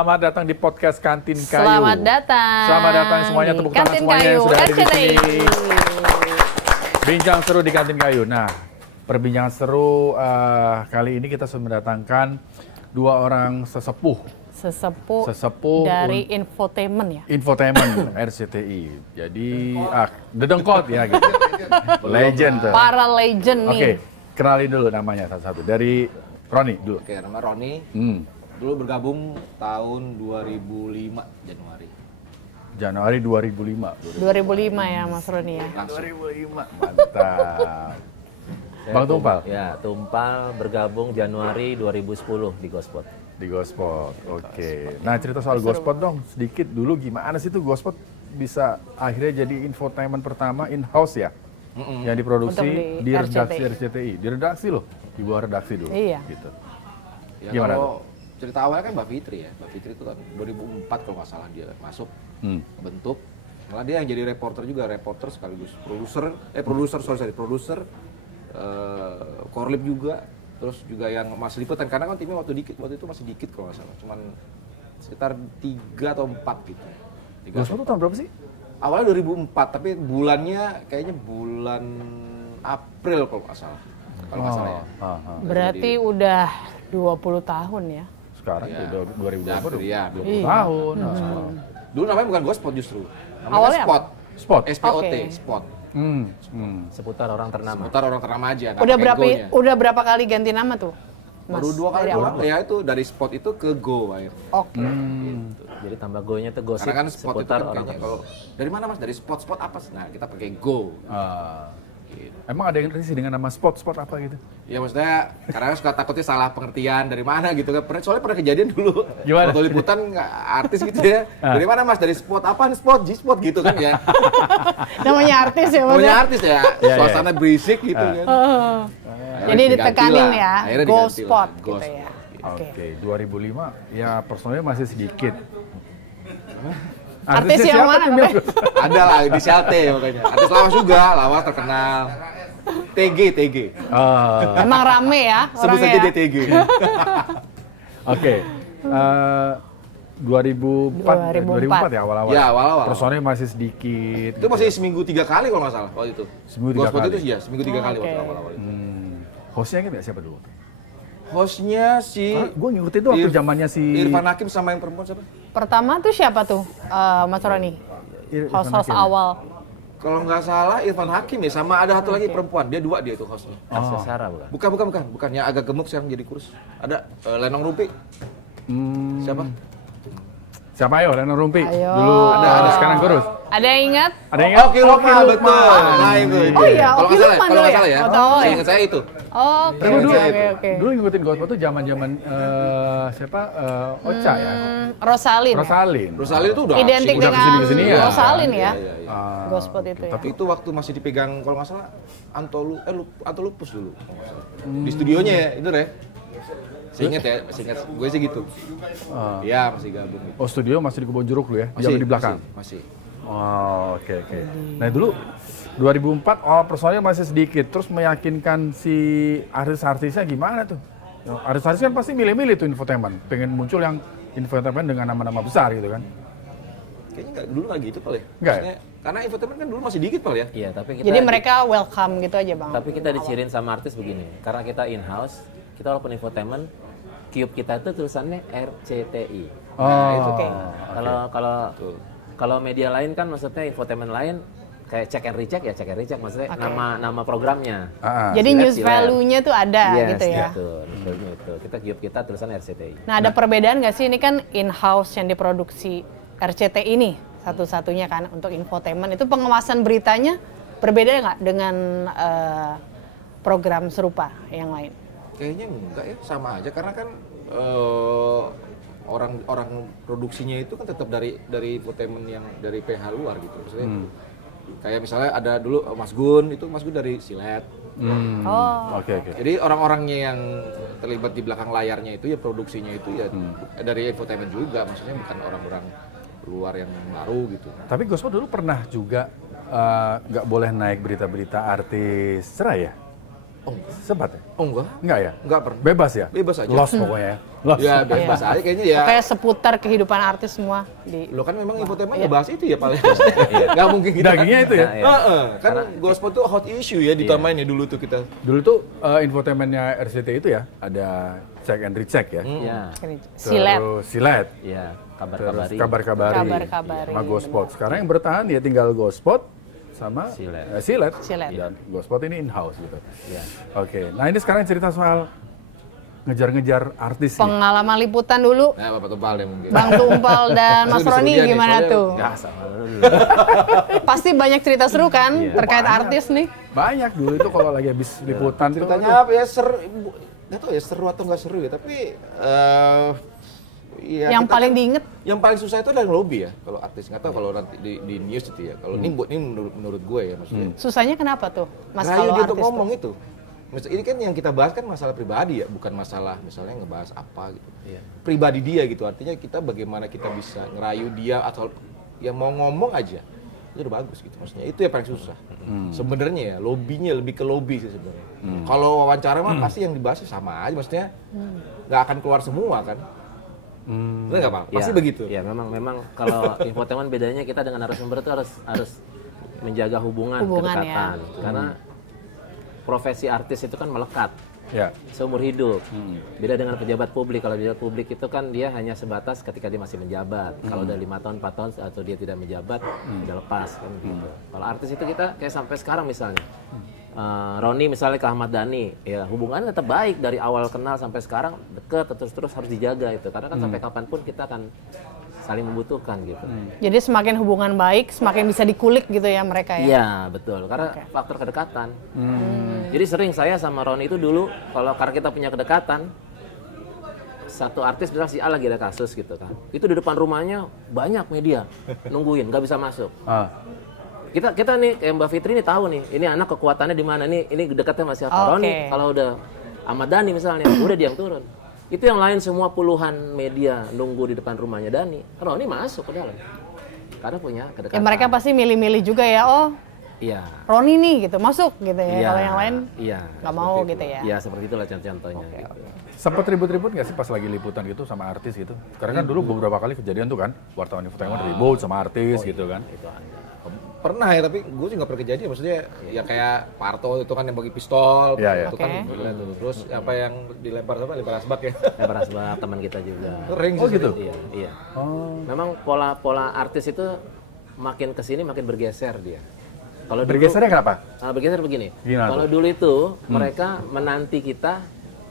Selamat datang di podcast Kantin Kayu. Selamat datang. Selamat datang semuanya, tepuk tangan semuanya yang sudah ada di sini. Bincang seru di Kantin Kayu. Nah, perbincangan seru kali ini kita sudah mendatangkan dua orang sesepuh dari infotainment ya. Infotainment RCTI. Jadi dedengkot ya gitu. Legend tuh. Para legend nih. Oke, kenalin dulu namanya satu-satu. Dari Roni dulu. Oke, nama Roni. Dulu bergabung tahun 2005 Januari. Januari 2005. 2005 ya Mas Roni ya. 2005. Mantap. Bang Tumpal? Ya, Tumpal bergabung Januari 2010 di Gospot. Di Gospot, oke. Nah, cerita soal Gospot dong, sedikit dulu gimana sih tuh Gospot bisa akhirnya jadi infotainment pertama in-house ya? Yang diproduksi di redaksi RCTI. Di redaksi loh, di bawah redaksi dulu. Iya. Gitu. Ya, Gimana kalau tuh? cerita awalnya kan Mbak Fitri ya. Mbak Fitri itu kan 2004 kalau nggak salah dia masuk bentuk. Malah dia yang jadi reporter juga, reporter sekaligus produser, korlip juga. Terus juga yang masih liputan, karena kan timnya waktu itu masih dikit kalau nggak salah. Cuman sekitar 3 atau 4 gitu. Gospot tuh tahun berapa sih? Awalnya 2004, tapi bulannya kayaknya bulan April kalau nggak salah. Kalau nggak salah ya. Berarti udah 20 tahun ya. Sekarang Ya, udah 2020. ya, 20 tahun. Dulu namanya bukan Gospot justru. Namanya Awalnya Spot. Spot. SPOT, Oke. Spot. Seputar orang ternama. Seputar orang ternama aja. Nah, Udah berapa kali ganti nama tuh? Mas, baru 2 kali dari doang. awal? Ya itu dari Spot itu ke Go akhirnya. Oke. Jadi tambah go-nya tuh gosip Karena kan Spot itu seputar kan orang kayaknya ternama. kalau dari mana Mas? Dari Spot apa? Nah, kita pakai Go. Gitu. Emang ada yang risih dengan nama spot apa gitu? Ya maksudnya karena suka takutnya salah pengertian dari mana gitu kan. Soalnya pernah kejadian dulu. Gimana? Waktu liputan artis gitu ya. Dari mana Mas? Dari Spot apa? Spot, G-Spot gitu kan ya. Namanya artis ya Mas. Namanya ya? artis ya. Suasana berisik gitu kan. Jadi ditekanin ya, Akhirnya Go diganti lah. Spot Go gitu ya. Oke, 2005 ya personilnya masih sedikit. Artis yang mana tuh, namanya? Mir? Ada lah di CLT makanya. Artis lawas juga, lawas terkenal. TG. Emang rame ya Sebut orangnya saja ya? dia TG. Oke. 2004 ya awal-awal. Ya, awal-awal. Personilnya masih sedikit. Itu masih seminggu 3 kali kalau nggak salah waktu itu. Seminggu 3 Gospot kali. itu sih ya, seminggu 3 kali waktu Oke. awal-awal itu. Hostnya ingat nggak siapa dulu? Hostnya si Gue ngikutin tuh waktu zamannya si Irfan Hakim sama yang perempuan siapa? Pertama tuh siapa tuh Mas Roni? Irfan Host-host Hakim. awal. Kalau nggak salah Irfan Hakim ya, sama ada satu lagi perempuan. Dia 2 dia itu hostnya. Asia Sarah bukan? Bukan yang agak gemuk sekarang jadi kurus. Ada Lenong Rumpi. Siapa? Siapa ayo? Reno Rumpi. Ayo. Dulu ada sekarang kurus. Ada yang ingat? Ada yang ingat? Oki Lukman, betul. Nah itu. Oh iya, Kalau Oki nggak salah, Lukman kalau nggak dulu salah ya? ya. Oh, tahu ya. Seingat saya itu. Oke, oke. Dulu ngikutin Gospot tuh zaman-zaman siapa? Ocha ya. Rosalin. Rosalin. Rosalin itu udah Identik udah dengan kesini-kesini ya. Rosalin ya. Iya. Gospot itu ya. Tapi itu waktu masih dipegang kalau nggak salah Antolupus dulu. Kalau nggak salah. Di studionya ya, itu deh. Saya ingat gue sih gitu. Iya, masih gabung. Oh, studio masih di Kebon Jeruk lu ya? Jalan di belakang? Masih. Oh, oke. Nah dulu 2004 personilnya masih sedikit, terus meyakinkan si artis-artisnya gimana tuh? Artis-artis kan pasti milih-milih tuh infotainment, pengen muncul yang infotainment dengan nama-nama besar gitu kan? Kayaknya dulu nggak gitu Pal ya? Nggak ya? Maksudnya, karena infotainment kan dulu masih dikit Pal ya? Iya, tapi kita Jadi mereka welcome gitu aja Bang. tapi kita dicirin sama artis begini. Karena kita in-house, kita walaupun infotainment, cube kita itu tulisannya RCTI. Oh, Oke. Kalau media lain kan maksudnya infotainment lain kayak check and recheck maksudnya nama programnya. Jadi Silet, news silet. value-nya tuh ada Yes, gitu ya. Betul, itu. Kita cube kita tulisan RCTI. Nah, ada perbedaan nggak sih? Ini kan in-house yang diproduksi RCTI ini satu-satunya kan untuk infotainment. Itu pengawasan beritanya berbeda nggak dengan program serupa yang lain? Kayaknya enggak ya, sama aja karena kan orang produksinya itu kan tetap dari infotainment yang dari PH luar gitu. Maksudnya kayak misalnya ada dulu Mas Gun dari Silet. Oh. Oke. Jadi orang-orangnya yang terlibat di belakang layarnya itu ya produksinya itu ya dari infotainment juga, maksudnya bukan orang-orang luar yang baru gitu. Tapi Gospot dulu pernah juga nggak boleh naik berita-berita artis cerai ya? Oh enggak. Sempat ya? Oh enggak. Enggak ya? Enggak pernah. Bebas ya? Bebas aja. Lost pokoknya ya? Lost. Ya bebas aja kayaknya ya. Kayak seputar kehidupan artis semua Lo kan memang infotainment bahas itu ya paling. Nggak mungkin kita. Dagingnya itu ya. Kan gospel tuh hot issue ya ditamain ya dulu tuh kita. Dulu tuh infotainmentnya RCTI itu ya ada check and recheck ya. Iya. Silet. Terus silet. Iya, Terus kabar-kabari. kabar-kabari. Sama Gospot. Sekarang yang bertahan ya tinggal Gospot sama silet. Dan Gospot ini in-house gitu. Iya. Oke. Nah ini sekarang cerita soal ngejar-ngejar artis nih. Pengalaman liputan dulu. Nah, Bapak Tumpal deh mungkin. Bang Tumpal dan Mas Disuruh Roni dia nih, gimana soalnya- tuh? Ya, sama dulu. Pasti banyak cerita seru kan terkait Banyak. artis nih. Banyak dulu itu kalau lagi habis liputan itu. Ceritanya apa ya nggak tahu ya seru atau nggak seru ya tapi ya Yang kita paling kan- diinget yang paling susah itu adalah lobby ya kalau artis nggak tahu kalau nanti di news itu ya kalau ini menurut gue ya maksudnya susahnya kenapa tuh Mas rayu kalau dia untuk artis ngomong tuh? itu. Ini kan yang kita bahas kan masalah pribadi ya, bukan masalah misalnya ngebahas apa gitu. Iya. Pribadi dia gitu, artinya kita bagaimana kita bisa ngerayu dia atau yang mau ngomong aja. Itu udah bagus gitu, maksudnya itu yang paling susah. Sebenarnya ya, lobbynya lebih ke lobby sih sebenarnya. Kalau wawancara mah pasti yang dibahas sama aja, maksudnya nggak akan keluar semua kan. Bener nggak Pak? Pasti Ya, begitu. Ya memang kalau infotainment bedanya kita dengan narasumber itu harus menjaga hubungan kedekatan. Karena profesi artis itu kan melekat Ya. seumur hidup. Beda dengan pejabat publik. Kalau pejabat publik itu kan dia hanya sebatas ketika dia masih menjabat. Kalau udah 5 tahun, 4 tahun atau dia tidak menjabat, udah lepas kan gitu. Kalau artis itu kita kayak sampai sekarang misalnya. Roni misalnya ke Ahmad Dhani, ya hubungannya tetap baik dari awal kenal sampai sekarang deket terus harus dijaga itu. Karena kan sampai kapanpun kita akan saling membutuhkan gitu. Jadi semakin hubungan baik, semakin bisa dikulik gitu ya mereka ya. Iya betul, karena faktor kedekatan. Jadi sering saya sama Roni itu dulu, karena kita punya kedekatan, satu artis misalnya si A lagi ada kasus gitu kan, itu di depan rumahnya banyak media nungguin, nggak bisa masuk. Kita nih kayak Mbak Fitri nih tahu nih, ini anak kekuatannya di mana nih, ini dekatnya sama siapa. Roni kalau udah Ahmad Dhani misalnya, udah diam turun. Itu yang lain semua puluhan media nunggu di depan rumahnya Dhani, Roni masuk ke dalam. Karena punya kedekatan. Ya mereka pasti milih-milih juga ya, oh Iya. Roni nih gitu, masuk gitu ya. Iya, Kalau yang lain iya, nggak mau seperti gitu itu. ya. Iya, seperti itulah contohnya. Gitu. Sempat ribut-ribut nggak sih pas lagi liputan gitu sama artis gitu? Karena kan dulu beberapa kali kejadian tuh kan, wartawan infotainment ribut sama artis gitu kan. Itu ada. Pernah ya, tapi gue juga pernah kejadian, maksudnya ya kayak Parto itu kan yang bagi pistol, Iya, iya. itu kan gila tuh. Terus apa yang dilempar asbak ya? Lepas sebab teman kita juga. Kering Oh sih. gitu? Iya. Memang pola artis itu makin kesini makin bergeser dia. Kalau dulu, Bergesernya kenapa? bergeser begini. Gimana Kalau tuh? dulu itu mereka menanti kita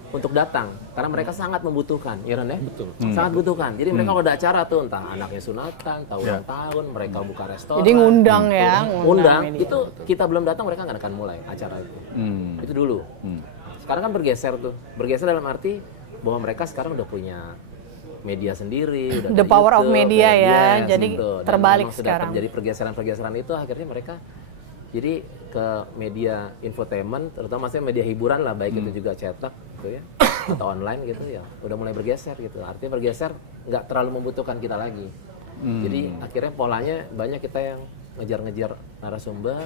untuk datang karena mereka sangat membutuhkan, ya Ron ya? Betul. Sangat butuhkan. Jadi mereka kalau ada acara tuh entah anaknya sunatan, tahu ulang tahun, mereka buka restoran. Jadi ngundang ya, Undang media. itu kita belum datang mereka nggak akan mulai acara itu. Itu dulu. Sekarang kan bergeser tuh. Bergeser dalam arti bahwa mereka sekarang udah punya media sendiri, udah The ada power of YouTube, media ya, yes, jadi gitu. Dan terbalik memang sudah sekarang. terjadi pergeseran-pergeseran itu akhirnya mereka jadi ke media infotainment, terutama maksudnya media hiburan lah, baik itu juga cetak gitu ya, atau online gitu ya, udah mulai bergeser gitu. Artinya bergeser nggak terlalu membutuhkan kita lagi. Jadi akhirnya polanya banyak kita yang ngejar-ngejar narasumber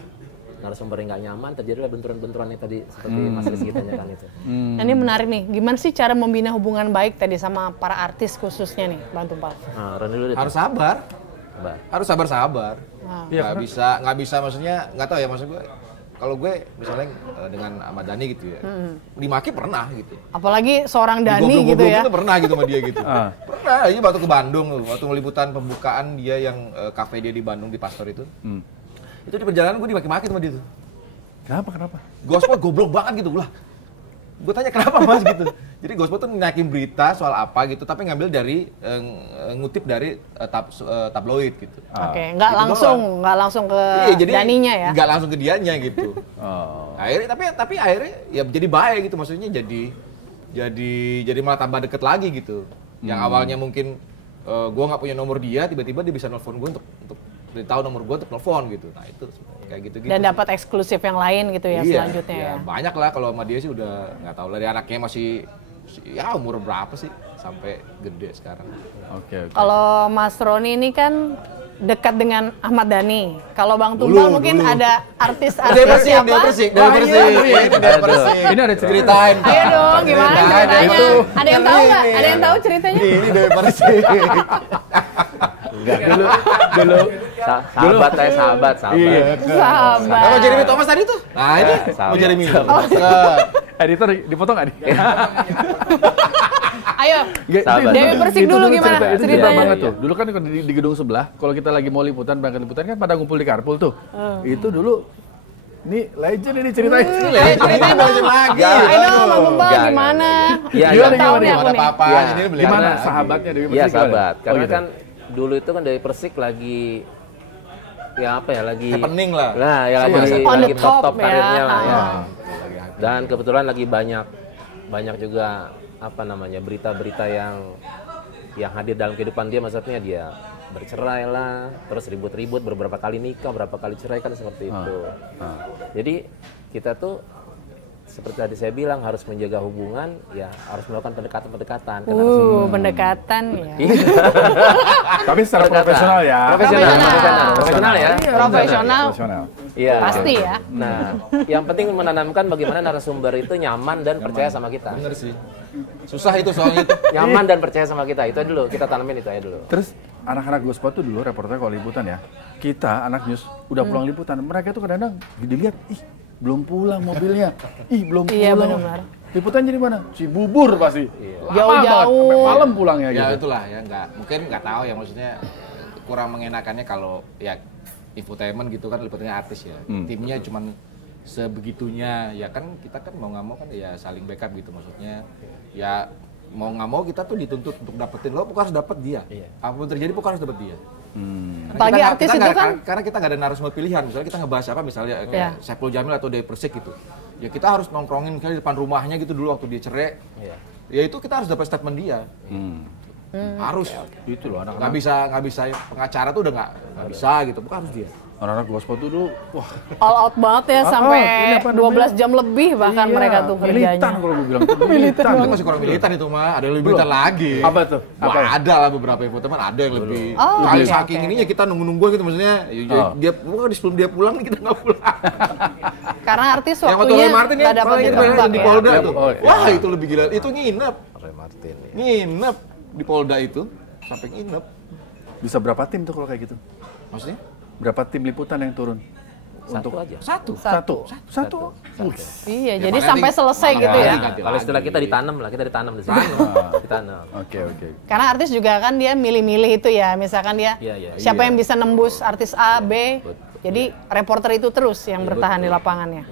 yang nggak nyaman, terjadilah benturan-benturan yang tadi seperti Mas Rizky tanyakan itu. Nah, ini menarik nih, gimana sih cara membina hubungan baik tadi sama para artis khususnya nih, Bang Tumpal? Nah, Ron dulu deh. Harus sabar. Mbak. Harus sabar-sabar. Iya, Nggak bisa maksudnya nggak tahu ya, maksud gue kalau gue misalnya dengan Ahmad Dhani gitu ya, dimaki pernah gitu. Apalagi seorang Dhani gitu Digoblok-goblokin ya. tuh pernah gitu sama dia gitu. Pernah, ini waktu ke Bandung tuh, waktu liputan pembukaan dia yang kafe dia di Bandung di Pastor itu. Itu di perjalanan gue dimaki-maki sama dia tuh. Kenapa? Gospel goblok banget gitu lah. Gue tanya kenapa Mas gitu. Jadi Gospel tuh naikin berita soal apa gitu, tapi ngambil dari ngutip dari tabloid gitu. Oke, nggak langsung ke Iya, jadi Dhaninya ya. nggak langsung ke dianya gitu. Akhirnya tapi akhirnya ya jadi baik gitu, maksudnya jadi malah tambah deket lagi gitu. Yang awalnya mungkin gue nggak punya nomor dia, tiba-tiba dia bisa nelfon gue untuk dia tahu nomor gue untuk nelfon gitu. Nah itu kayak gitu-gitu. Dan dapat eksklusif yang lain gitu ya selanjutnya ya. Banyak lah, kalau sama dia sih udah nggak tahu, dari anaknya masih ya umur berapa sih sampai gede sekarang. Oke. Kalau Mas Roni ini kan dekat dengan Ahmad Dhani. Kalau Bang Tumbal mungkin ada artis-artis Dia siapa? Ini ada cerita. Ceritain. Pak. Ayo dong, gimana Ceritain. ceritanya? Itu. Ada yang tahu nggak? Ada yang tahu ceritanya? Ini Dewi Persik. Enggak. Dulu. Sahabat saya, sahabat. Iya. Sahabat. Apa Jeremy Thomas tadi tuh? Nah ini mau Jeremy Thomas. Editor dipotong nggak nih? Ayo, Sahabat. Dewi Persik dulu gimana Itu cerita ceritanya? banget tuh. Dulu kan di gedung sebelah, kalau kita lagi mau liputan, berangkat liputan kan pada ngumpul di Carpool tuh. Itu dulu, ini legend ini ceritain. Ceritain dong. lagi. Ayo dong, Bang Tumbal Enggak, gimana? Iya, Belum iya. tahu nih Gimana, aku nih. apa-apa. Iya. Jadi beli Gimana lagi. sahabatnya Dewi Persik? Iya gimana? sahabat, karena gitu. kan dulu itu kan dari Persik lagi ya apa ya lagi Happening lah. Nah, ya lagi On the lagi top top ya. karirnya lah ya. Ah. Dan kebetulan lagi banyak juga apa namanya berita-berita yang hadir dalam kehidupan dia, maksudnya dia bercerai lah, terus ribut-ribut, beberapa kali nikah, berapa kali cerai kan seperti itu. Jadi kita tuh seperti tadi saya bilang harus menjaga hubungan, ya harus melakukan pendekatan-pendekatan. Pendekatan ya. Tapi secara profesional ya. Profesional ya. Profesional. Iya. Pasti ya. Nah, yang penting menanamkan bagaimana narasumber itu nyaman dan percaya sama kita. Bener sih. Susah itu soalnya itu. Nyaman dan percaya sama kita. Itu dulu, kita tanamin itu aja dulu. Terus anak-anak Gospel tuh dulu reporternya kalau liputan ya. Kita anak news udah pulang liputan, mereka tuh kadang-kadang dilihat, ih belum pulang mobilnya. Ih belum pulang. Iya benar. Liputan jadi mana? Cibubur pasti. Lama Jauh-jauh. banget, sampai malam pulangnya Ya gitu. itulah ya mungkin nggak tahu ya maksudnya kurang mengenakannya kalau ya infotainment gitu kan liputannya artis ya. Timnya cuman sebegitunya ya kan kita kan mau nggak mau kan ya saling backup gitu maksudnya ya mau nggak mau kita tuh dituntut untuk dapetin lo pokoknya harus dapet dia. Apapun terjadi pokoknya harus dapet dia. Apalagi artis itu kan- karena kita nggak ada narasumber pilihan misalnya kita ngebahas apa misalnya kayak Saiful Jamil atau Dewi Persik gitu ya kita harus nongkrongin misalnya di depan rumahnya gitu dulu waktu dia cerai ya itu kita harus dapat statement dia harus Itu loh nggak anak-anak. bisa pengacara tuh udah nggak bisa gitu bukan harus dia. Anak-anak Gospel tuh dulu, wah. All out banget ya sampai ini apa 12 jam lebih bahkan iya, mereka tuh militan kerjanya. kalau gue bilang tuh. Militan. Itu masih kurang militan itu mah ada yang lebih militan lagi. Apa tuh? Apa ya? Ada lah beberapa infotainment ada yang lebih. Oh, Kali oke, saking oke. ininya kita nunggu-nunggu gitu maksudnya. Dia sebelum dia pulang kita nggak pulang. Karena artis Yang waktu waktunya Roy Martin ya, nggak dapat malah ditebak di ya. Polda tuh. Oh, iya. Wah itu lebih gila. Itu nginep. Roy Martin. Ya. Nginep di Polda itu sampai nginep. Bisa berapa tim tuh kalau kayak gitu? Maksudnya? Berapa tim liputan yang turun? Satu aja. Satu. Satu. Iya, Ya, jadi makanya sampai selesai gitu ya. ganti Kalau istilah lagi. kita ditanam lah, kita ditanam di sini. Ditanam. Oke. Karena artis juga kan dia milih-milih itu ya, misalkan dia Iya. siapa yang bisa nembus artis A, B. Jadi reporter itu terus yang bertahan di lapangannya.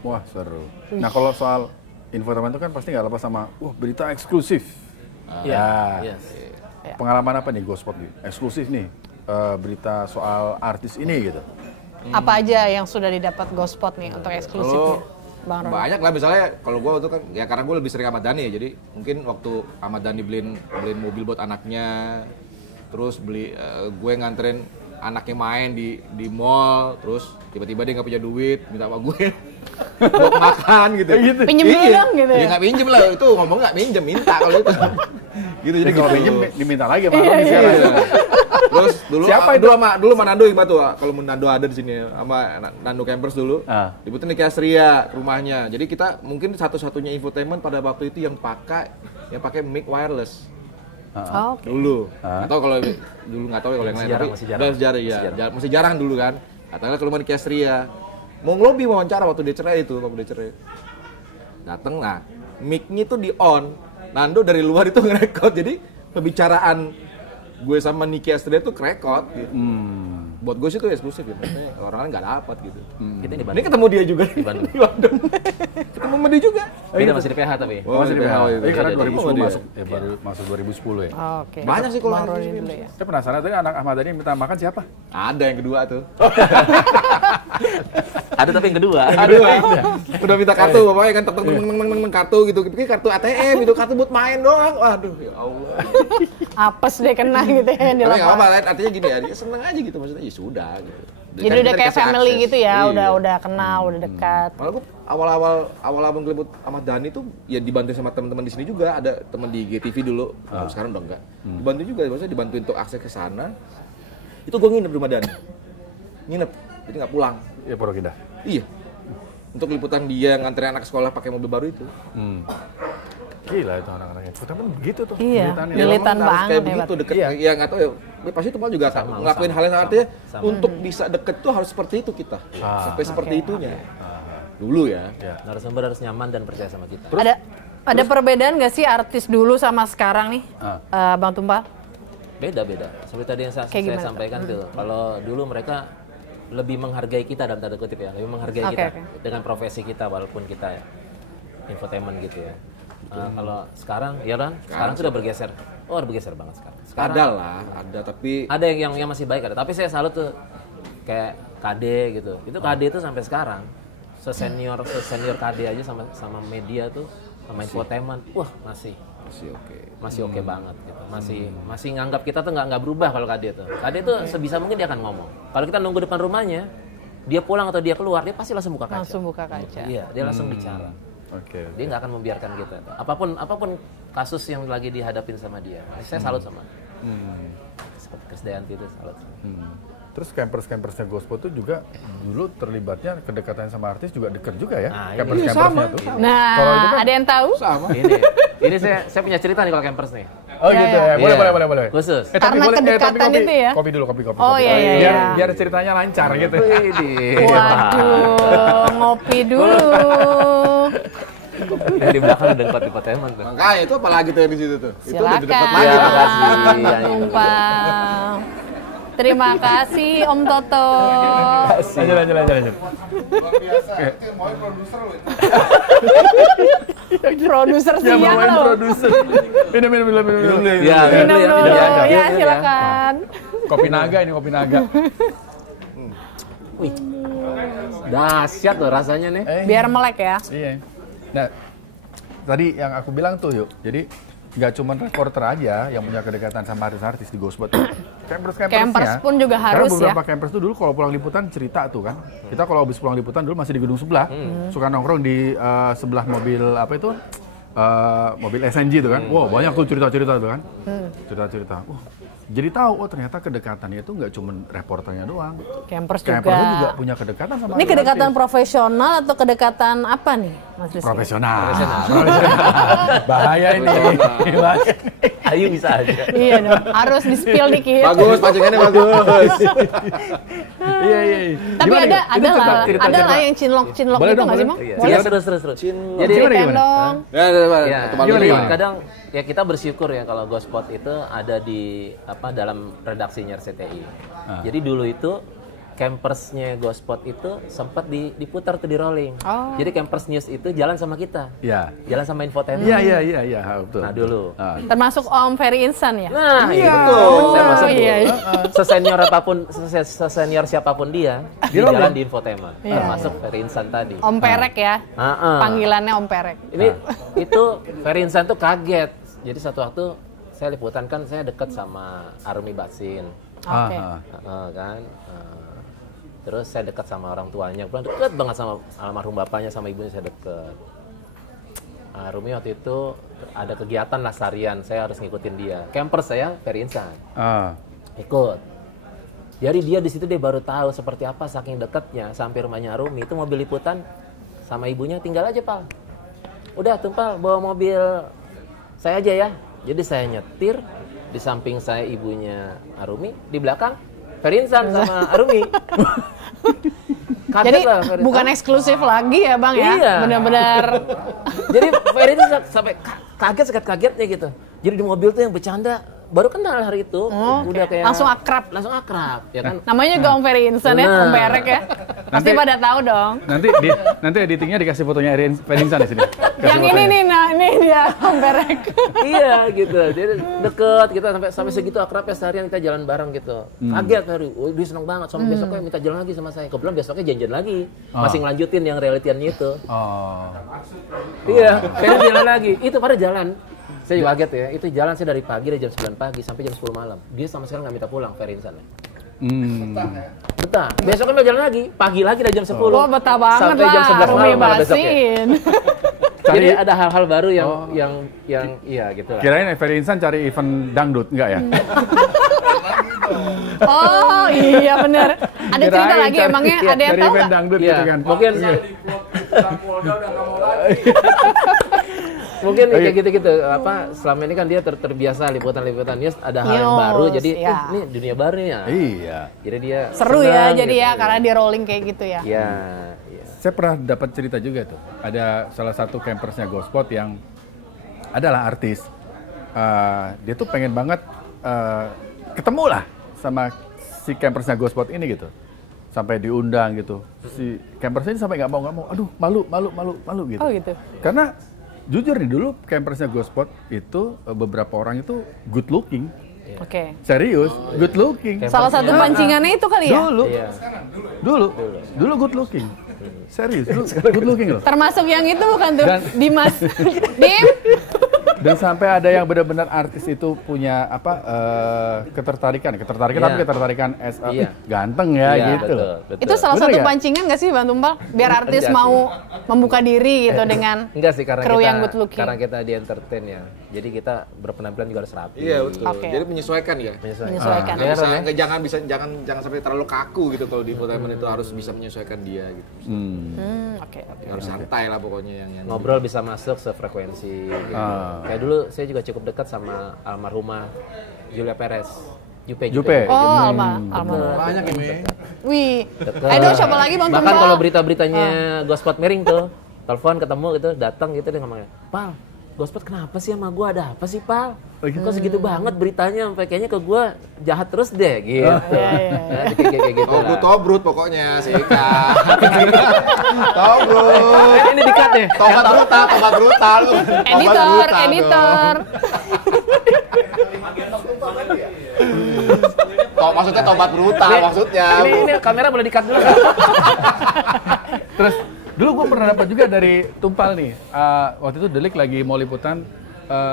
Wah seru. Nah kalau soal infotainment itu kan pasti nggak lepas sama, berita eksklusif. Iya. Pengalaman apa nih Gospel nih? Eksklusif nih, berita soal artis ini gitu. Apa aja yang sudah didapat Gospot nih untuk eksklusifnya? Bang Ron. Banyak lah misalnya kalau gue tuh kan ya karena gue lebih sering Ahmad Dhani ya jadi mungkin waktu Ahmad Dhani beliin mobil buat anaknya terus gue nganterin anaknya main di mall terus tiba-tiba dia nggak punya duit minta sama gue buat makan gitu. Pinjem dulu dong gitu ya? Ya nggak pinjem lah itu ngomong nggak pinjem minta kalau itu gitu jadi Kalau gitu. pinjem diminta lagi sama Roni sekarang. Terus dulu Siapa itu? dulu sama Nando Iqbal tuh kalau Nando ada di sini sama Nando Campers dulu. Dibutuhin ke Astria rumahnya. Jadi kita mungkin satu-satunya infotainment pada waktu itu yang pakai mic wireless. Oh, oke. Dulu. Atau kalau dulu nggak tahu kalau yang lain Masih jarang, tapi masih jarang. udah sejarah ya. Masih jarang dulu kan. Katanya ke rumah di Astria. Mau ngelobi wawancara waktu dia cerai itu, waktu dia cerai. Dateng nah, mic-nya tuh di on. Nando dari luar itu ngerekod. Jadi pembicaraan gue sama Nicky Astria tuh kerekod gitu. Buat gue sih itu eksklusif ya, maksudnya orang lain nggak dapat gitu. Kita di Ini Bandung. ketemu dia juga Di Bandung. di Bandung. Ketemu sama dia juga. Kita masih di PH tapi. Masih di PH. itu. Karena Iya, 2010 dia. masuk, baru masuk 2010 ya. Oke. Banyak sih kalau Bang artis Roni ini. dulu ya. Saya penasaran tadi anak Ahmad Dhani minta makan siapa? Ada yang kedua tuh. Ada tapi yang kedua. Udah minta kartu bapaknya kan kartu gitu. Pikir kartu ATM itu kartu buat main doang. Waduh ya Allah. Apes deh kena gitu ya di Tapi nggak lapangan. apa-apa, artinya gini ya, dia seneng aja gitu maksudnya. Ya sudah gitu. Jadi Kan udah kita kayak dikasih family akses. gitu ya, Iya. udah kenal, udah dekat. Malah gue awal-awal ngeliput Ahmad Dhani tuh ya dibantu sama teman-teman di sini juga, ada teman di GTV dulu, sekarang udah enggak. Dibantu juga, maksudnya dibantu untuk akses ke sana. Itu gue nginep di rumah Dani. Nginep, jadi nggak pulang. Ya Pondok Indah. Iya. Untuk liputan dia nganterin anak sekolah pakai mobil baru itu. Gila itu anak-anaknya. Infotainment begitu tuh. Iya, militannya. militan Memang harus banget kayak ya, begitu Pak. deket. Iya. Ya nggak tahu ya. Pasti itu malah juga akan ngelakuin hal yang artinya untuk bisa deket tuh harus seperti itu kita. Sampai seperti itunya. Dulu ya. Narasumber harus nyaman dan percaya sama kita. Ada perbedaan nggak sih artis dulu sama sekarang nih, Bang Tumpal? Beda-beda. Seperti tadi yang saya gimana sampaikan tuh. Kalau dulu mereka lebih menghargai kita dalam tanda kutip ya, lebih menghargai Oke, kita oke. dengan profesi kita walaupun kita infotainment gitu ya. Kalau sekarang, ya kan? Sekarang sudah bergeser. Oh, bergeser banget sekarang. Ada lah, ada tapi Ada yang masih baik ada. Tapi saya salut tuh kayak KD gitu. Itu KD itu sampai sekarang sesenior KD aja sama media tuh sama infotainment. Wah, masih oke banget gitu. Masih nganggap kita tuh nggak berubah kalau KD tuh. KD tuh sebisa mungkin dia akan ngomong. Kalau kita nunggu depan rumahnya, dia pulang atau dia keluar, dia pasti langsung buka kaca. Langsung buka kaca. Iya, dia langsung bicara. Oke. Dia nggak akan membiarkan kita. Apapun kasus yang lagi dihadapin sama dia. Saya salut sama. Seperti Krisdayanti itu salut. Terus campers-campersnya Gospel tuh juga dulu terlibatnya kedekatan sama artis juga deket juga ya. Nah, Campers-campersnya tuh. Nah, Kalau itu kan ada yang tahu? sama. Ini saya punya cerita nih kalau campers nih. Oh Ya, gitu ya. ya. Boleh, Iya. boleh. Khusus. Tapi Karena boleh, kedekatan tapi itu ya? Kopi dulu, kopi. Oh, iya, iya. Biar ceritanya lancar gitu. Waduh, ngopi dulu. Yang di belakang udah tempat infotainment tuh. Makanya itu apalagi tuh yang di situ tuh. Itu udah di depan Silakan, lagi tuh. makasih. Bang Tumpal. Terima kasih Om Toto. Lanjut. Produser Ya, siang bawain loh. produser. Minum. Ya, Minum dulu. ya. Ya, silakan. Kopi naga ini, kopi naga. Wih. Dahsyat loh rasanya nih. Biar melek ya. Iya. Nah, tadi yang aku bilang tuh yuk. Jadi nggak cuma reporter aja yang punya kedekatan sama artis-artis di Ghostbot. Campers pun juga harus karena ya. beberapa campers tuh dulu kalau pulang liputan cerita tuh kan. Kita kalau habis pulang liputan dulu masih di gedung sebelah. Suka nongkrong di sebelah mobil apa itu? Mobil SNG tuh kan. Wow, banyak tuh cerita-cerita tuh kan. Cerita-cerita. Jadi tahu, ternyata kedekatannya itu nggak cuma reporternya doang. Campers Campers tuh juga juga. punya kedekatan sama Ini kedekatan artis. profesional atau kedekatan apa nih, Mas Rizky? Profesional. Bahaya ini. Bahaya. Ayu bisa aja. Iya dong, harus di-spill dikit. Bagus, pancingannya bagus. Iya. Tapi Gimana, ada ini cerita- ada lah yang cinlok Boleh gitu dong, nggak sih, boleh. Bang? Iya, Boleh. seru. Jadi Gimana? dong. Ya, Ya, Gimana? kadang ya kita bersyukur ya kalau Ghostpot itu ada di dalam redaksinya RCTI. Jadi dulu itu campersnya Ghostpot itu sempat diputar tuh di rolling. Oh. Jadi campers news itu jalan sama kita. Iya. Jalan sama infotainment. Iya, betul. Nah, dulu. Termasuk Om Ferry Insan ya? Nah, Iya. betul. Saya masuk Oh, iya, iya. sesenior siapapun dia, dia rolling. jalan di infotainment. Iya, Termasuk Ferry Insan tadi. Om Perek ya? Ah. Panggilannya Om Perek. Ini itu Ferry Insan tuh kaget. Jadi satu waktu saya liputan kan saya dekat sama Arumi Batsin. Oke. Kan. Terus saya dekat sama orang tuanya, pulang deket banget sama almarhum bapaknya, sama ibunya saya deket. Arumi waktu itu ada kegiatan lah seharian, saya harus ngikutin dia. Camper saya Ferry Insan. Ikut. Jadi dia di situ dia baru tahu seperti apa saking dekatnya sampai rumahnya Arumi itu mobil liputan sama ibunya tinggal aja, Pal. Udah, Tumpal bawa mobil saya aja ya. Jadi saya nyetir, di samping saya ibunya Arumi, di belakang Ferry Insan sama Arumi. Kaget Jadi lah, Ferry. bukan eksklusif lagi ya Bang ya? Iya. Benar-benar. Jadi Ferry itu sampai kagetnya gitu. Jadi di mobil tuh yang bercanda baru kenal hari itu, udah kayak Langsung akrab. langsung akrab, ya kan? Namanya juga Om Ferry Insan ya, Nah. Om Perek ya. Pasti pada tahu dong. Nanti editingnya dikasih fotonya Ferry Insan di sini. Yang ini nih, nah ini dia Om Perek. Iya gitu, jadi deket kita sampai segitu akrabnya seharian kita jalan bareng gitu. Kaget Ferry, dia seneng banget, sampai besoknya minta jalan lagi sama saya. Kebetulan besoknya janjian lagi, masih ngelanjutin yang realitiannya itu. Iya, Ferry jalan lagi, itu pada jalan. Saya juga kaget ya, itu jalan saya dari pagi, dari jam 9 pagi sampai jam 10 malam. Dia sama sekali nggak minta pulang, Ferry Insan. Betah. Besoknya mau jalan lagi, pagi lagi dari jam 10. Oh, betah banget sampai jam 11 lah, Rumi malam malah besoknya. Basin. Jadi ada hal-hal baru yang iya gitu lah. Kirain Ferry Insan cari event dangdut, enggak ya? Oh iya benar. Ada cerita Kirain lagi cari- emangnya iya, ada yang dari tahu event nggak? dangdut Iya, gitu kan. mungkin mungkin Oh, iya. kayak gitu-gitu apa selama ini kan dia terbiasa liputan-liputan news ada hal yang News, baru jadi ya. ini dunia baru ya. Iya. Jadi dia Seru ya senang jadi gitu. ya karena di rolling kayak gitu ya. Iya, iya. Saya pernah dapat cerita juga tuh. Ada salah satu campersnya Gospot yang adalah artis. Dia tuh pengen banget ketemu lah sama si campersnya Gospot ini gitu. Sampai diundang gitu. Si campersnya ini sampai nggak mau. Aduh, malu gitu. Oh gitu. Karena jujur nih dulu campersnya Gospot itu beberapa orang itu good looking. Oke. Serius, good looking. Salah satu pancingannya itu kali ya? Dulu, dulu good looking. Serius, dulu good looking loh. Termasuk yang itu bukan tuh? Dan- Dimas. Dim? Dan sampai ada yang benar-benar artis itu punya apa ketertarikan Iya. tapi ketertarikan Iya. ganteng ya Iya, gitu. betul. Itu salah Bener satu nggak? pancingan nggak sih Bang Tumpal? Biar artis Enggak mau membuka diri gitu dengan Enggak sih karena kru kita yang good looking. karena kita di entertain ya. Jadi kita berpenampilan juga harus rapi. Iya betul. Oke. Jadi menyesuaikan ya. Menyesuaikan. Nggak bisa, jangan sampai terlalu kaku gitu kalau di infotainment itu harus bisa menyesuaikan dia gitu. Oke. Harus santai lah pokoknya yang Ngobrol bisa masuk sefrekuensi. Gitu. Kayak dulu saya juga cukup dekat sama almarhumah Julia Perez. Jupe. Oh, almarhum. banyak ini. Wih. Dekat. Aduh, siapa lagi Bang Bahkan Tumpal? kalau berita-beritanya Gospot miring tuh, telepon ketemu gitu, datang gitu dia ngomongnya, "Pal, Gospot kenapa sih sama gua? Ada apa sih, Pal? Kok segitu banget beritanya sampai kayaknya ke gua jahat terus deh." Gitu. Iya. Nah, kayak gitu lah. Tobrut pokoknya sikat. Tobrut. Ini dikat deh. Tobat brutal. Editor. Maksudnya tobat brutal maksudnya. Ini kamera boleh dikat dulu nggak? Terus dulu gue pernah dapat juga dari Tumpal nih. Waktu itu Delik lagi mau liputan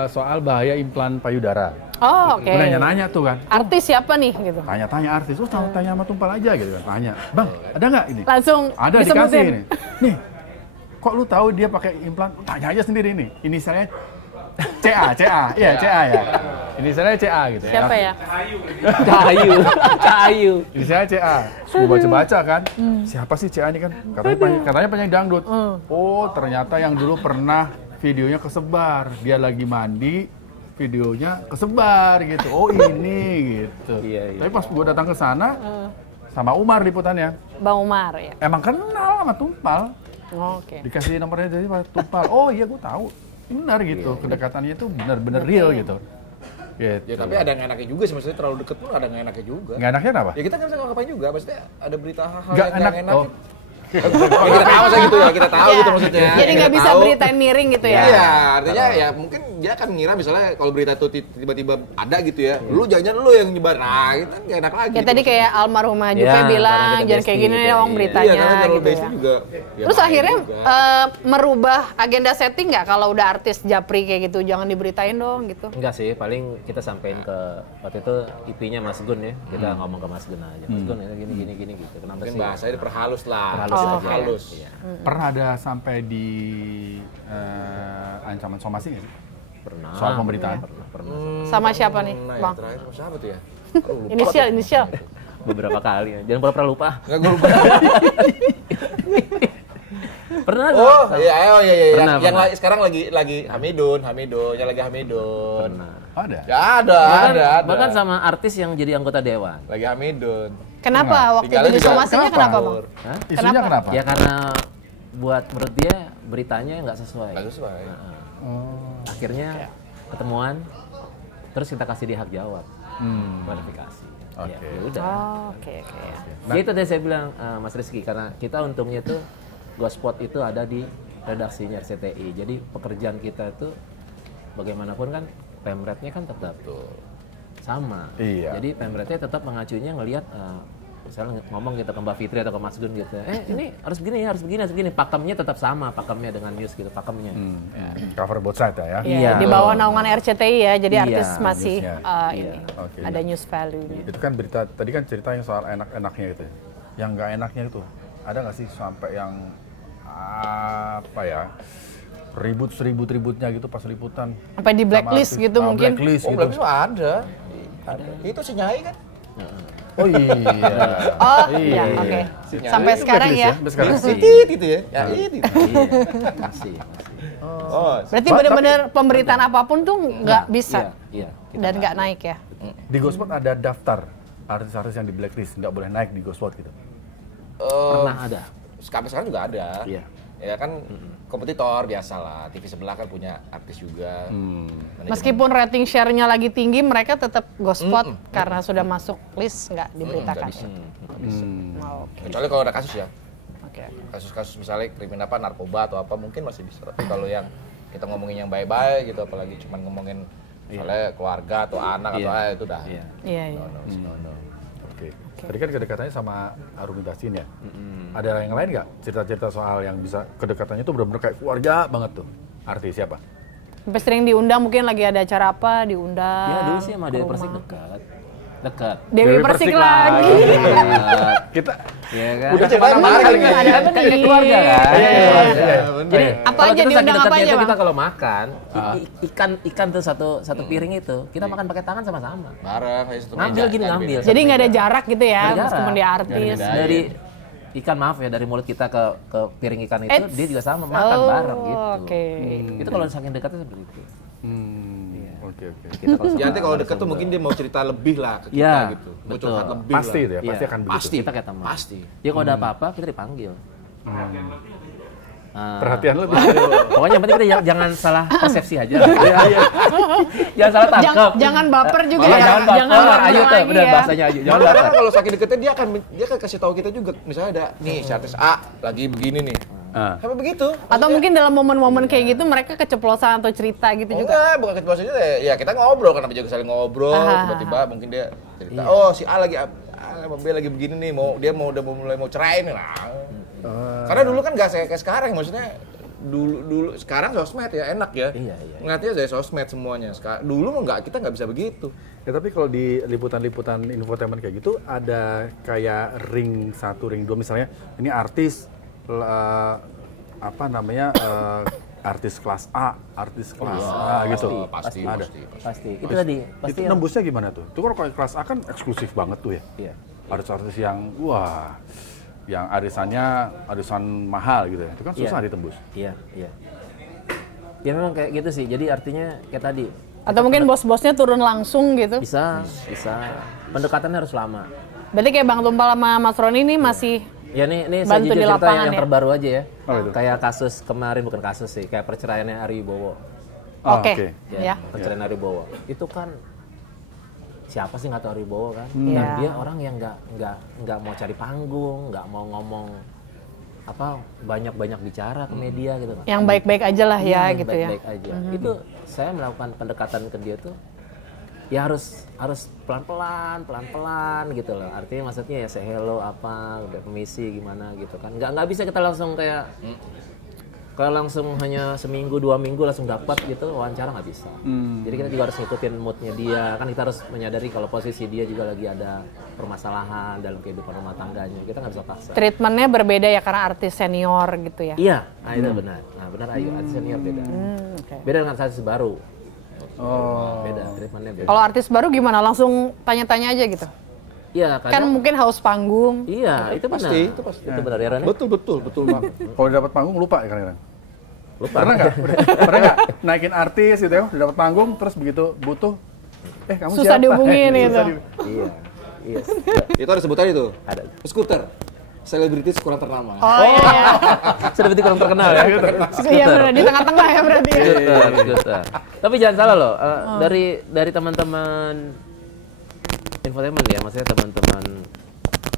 soal bahaya implan payudara. Oh, oke. Gue nanya-nanya tuh kan. Artis siapa nih gitu? Tanya-tanya artis, tanya sama Tumpal aja gitu kan. Tanya, "Bang, ada nggak ini?" Langsung Ada disebutin. dikasih ini. Nih, kok lu tahu dia pakai implan? Tanya aja sendiri nih. Inisialnya CA. Iya, CA ya. Inisialnya CA gitu ya. Siapa ya? Cahayu. Inisialnya CA. Gue baca-baca kan. Siapa sih CA ini kan? Katanya penyanyi dangdut. Oh, ternyata yang dulu pernah videonya kesebar. Dia lagi mandi, videonya kesebar gitu. Oh, ini gitu. Iya. Tapi pas gue datang ke sana sama Umar liputannya. Bang Umar ya. Emang kenal sama Tumpal. Oh, oke. Dikasih nomornya dari Pak Tumpal. Oh iya, gue tahu. Benar gitu. Kedekatannya itu benar-benar real gitu. Gitu. Ya tapi ada yang enaknya juga sih, maksudnya terlalu deket pun ada yang enaknya juga. Nggak enaknya kenapa? Ya kita nggak bisa ngapain juga, maksudnya ada berita hal-hal Nggak yang enak. enak. Oh. Ya, kita tahu saya gitu ya, kita tahu Iya. gitu maksudnya. Jadi Kita nggak bisa tahu. beritain miring gitu ya? Iya, artinya ya mungkin dia akan ngira misalnya kalau berita itu tiba-tiba ada gitu ya, lu jangan lu yang nyebar. Nah, itu kan nggak enak lagi. Ya gitu tadi maksudnya. kayak almarhumah Jupe Ya, karena bilang kita jangan kayak bestie gini gitu, dong iya. beritanya Iya, karena kalau gitu base ya. juga. ya Terus main akhirnya juga. merubah agenda setting nggak kalau udah artis japri kayak gitu, jangan diberitain dong gitu. Enggak sih, paling kita sampein ke waktu itu IP-nya Mas Gun ya. Kita ngomong ke Mas Gun aja. Mas Gun ini gini gitu. Kenapa Mungkin sih? bahasanya diperhalus lah. Perhalus Oh, aja. halus. Iya. Pernah ada sampai di ancaman somasi nggak sih? Pernah. Soal pemberitaan? Pernah. Sama siapa nih, Nah, Bang? yang terakhir sama siapa tuh ya? Aduh, lupa. Inisial. Beberapa kali ya. Jangan pura-pura lupa. Nggak, gue lupa. Pernah. Oh, iya. Pernah, Yang pernah. sekarang lagi Hamidun, yang lagi Hamidun. Pernah. Oh, ada. Ya ada. Bahkan sama artis yang jadi anggota dewan. Lagi Hamidun. Kenapa waktu itu Tinggalnya di juga- somasinya kenapa? kenapa, Bang? Hah? Isunya kenapa? Ya karena buat menurut dia beritanya nggak sesuai. Nggak sesuai. Oh. Akhirnya ketemuan, terus kita kasih dia hak jawab, klarifikasi. Oke. Ya udah. Oh, oke ya. Ya itu tadi saya bilang Mas Rizky, karena kita untungnya tuh Gospot itu ada di redaksinya RCTI. Jadi pekerjaan kita itu bagaimanapun kan pemretnya kan tetap sama. Iya. Jadi pemretnya tetap mengacunya ngelihat misalnya ngomong gitu ke Mbak Fitri atau ke Mas Gun gitu. Ini harus begini ya, harus begini. Pakemnya tetap sama, pakemnya dengan news gitu, pakemnya. Cover both side ya. Iya, di bawah naungan RCTI ya, jadi Iya, artis masih newsnya. ini Oke. ada news value-nya. Itu kan berita, tadi kan cerita yang soal enak-enaknya gitu. Yang nggak enaknya itu, ada nggak sih sampai yang apa ya, ributnya gitu pas liputan? Sampai di blacklist Sama artis. gitu mungkin. Blacklist Oh, gitu. berarti itu ada. Itu si Nyai kan? Oh iya. Oh iya, oke. Sampai Itu sekarang blacklist ya. Sampai sekarang. Titit itu ya. Ya, itu. Iya, masih. Oh, Berarti benar-benar pemberitaan apapun tuh nggak bisa Iya, kita dan nggak naik ya. Di Ghostword ada daftar artis-artis yang di blacklist, nggak boleh naik di Ghostword gitu. pernah ada. Sekarang juga ada. Iya. Ya kan kompetitor biasa lah. TV sebelah kan punya artis juga. Manajemen. Meskipun rating share-nya lagi tinggi, mereka tetap Ghostword karena sudah masuk list nggak diberitakan. Nggak bisa. Oh, oke. Kecuali kalau ada kasus ya. Oke. Kasus-kasus misalnya kriminal apa, narkoba atau apa mungkin masih bisa. Tapi kalau yang kita ngomongin yang baik-baik gitu, apalagi cuma ngomongin misalnya keluarga atau anak atau itu dah. Iya. Iya, iya. No. Oke. Tadi kan kedekatannya sama Arumi Tasin ya. Ada yang lain nggak cerita-cerita soal yang bisa kedekatannya itu benar-benar kayak keluarga banget tuh? Artis siapa? Sampai sering diundang, mungkin lagi ada acara apa diundang. Ya dulu sih sama ke Dewi rumah. Persik dekat. Dewi Persik lagi. Kita Iya kan? Udah ceritanya menarik kali ya. Ada apa Kan nih? keluarga kan? Jadi Apa Kalau aja kita diundang, saking apa dekatnya aja, itu Bang? kita kalau makan ikan tuh satu piring itu kita makan pakai tangan sama-sama. bareng aja satu Ngambil meja, gini, kan ngambil. beda. Jadi nggak ada jarak gitu ya, Nggak ada meskipun dia jarak. artis. Dari ikan maaf ya dari mulut kita ke piring ikan itu Eits. dia juga sama makan bareng gitu. Oke. Itu kalau saking dekatnya seperti itu. Oke. Kita kalau Ya nanti kalau deket tuh mungkin dia mau cerita lebih lah ke kita Iya, gitu. Mau betul. curhat lebih Pasti lah. itu ya, pasti akan begitu. Pasti. kita kayak teman. Pasti. Ya kalau ada apa-apa kita dipanggil. Perhatian lebih. Pokoknya yang penting kita jangan salah persepsi aja. Jangan salah tangkap. Jangan baper juga Malah ya. jangan baper. baper Ayo tuh, lagi benar ya. bahasanya aja. Jangan Makanya baper. kalau saking deketnya dia akan kasih tahu kita juga. Misalnya ada nih si artis A lagi begini nih. Apa begitu? Atau mungkin dalam momen-momen kayak gitu mereka keceplosan atau cerita gitu juga. Enggak, bukan keceplosan juga ya kita ngobrol kenapa juga saling ngobrol, tiba-tiba mungkin dia cerita, oh si A lagi sama B lagi begini nih, udah mulai mau cerai nih lah. Karena dulu kan nggak kayak sekarang, maksudnya dulu sekarang sosmed ya enak ya. Iya. Ngeliatnya dari sosmed semuanya. Dulu mah kita nggak bisa begitu. Ya tapi kalau di liputan-liputan infotainment kayak gitu ada kayak ring 1, ring 2 misalnya ini artis artis kelas A, artis kelas A gitu. Pasti. Pasti. Itu tadi. Itu Pasti nembusnya gimana tuh? Itu kalau kelas A kan eksklusif banget tuh ya. Iya. Artis-artis yang yang arisan mahal gitu ya. Itu kan susah ditembus. Iya. Ya memang kayak gitu sih. Jadi artinya kayak tadi. Atau mungkin bos-bosnya turun langsung gitu. Bisa. Pendekatannya harus lama. Berarti kayak Bang Tumpal sama Mas Roni ini masih Ya nih Bantu saya di jujur cerita lapangan yang ya? terbaru aja ya. Oh, itu. Kayak kasus kemarin, bukan kasus sih, kayak perceraiannya Ari Wibowo. oke. Ya. Perceraian Ari Wibowo. Itu kan siapa sih nggak tahu Ari Wibowo kan? Dan Iya. dia orang yang nggak mau cari panggung, nggak mau ngomong banyak bicara ke media gitu kan. Yang baik-baik aja lah ya Yang gitu ya. baik-baik aja. Itu saya melakukan pendekatan ke dia tuh ya harus pelan-pelan gitu loh. Artinya maksudnya ya say hello udah permisi gimana gitu kan. Nggak bisa kita langsung kayak kalau langsung hanya seminggu 2 minggu langsung dapat gitu wawancara nggak bisa. Jadi kita juga harus ngikutin moodnya dia. Kan kita harus menyadari kalau posisi dia juga lagi ada permasalahan dalam kehidupan rumah tangganya. Kita nggak bisa paksa. Treatmentnya berbeda ya karena artis senior gitu ya. Iya, itu benar. Nah benar Ayu, artis senior beda. Oke. Beda dengan artis baru. Beda, treatmentnya beda. Kalau artis baru gimana? Langsung tanya-tanya aja gitu. Iya, Kan mungkin haus panggung. Iya, itu benar. Itu pasti. Itu benar ya, Ron? Betul Bang. Kalau dapat panggung lupa ya kadang-kadang. Lupa. Pernah nggak naikin artis gitu ya, udah dapat panggung terus begitu butuh kamu Susah siapa? dihubungin gitu. Iya. Itu ada sebutannya itu. Ada. Skuter. Selebritis kurang ternama. Oh iya. Sudah berarti kurang terkenal ya. Iya benar di tengah-tengah ya berarti. Ya. Skuter. Tapi jangan salah loh, dari teman-teman infotainment ya, maksudnya teman-teman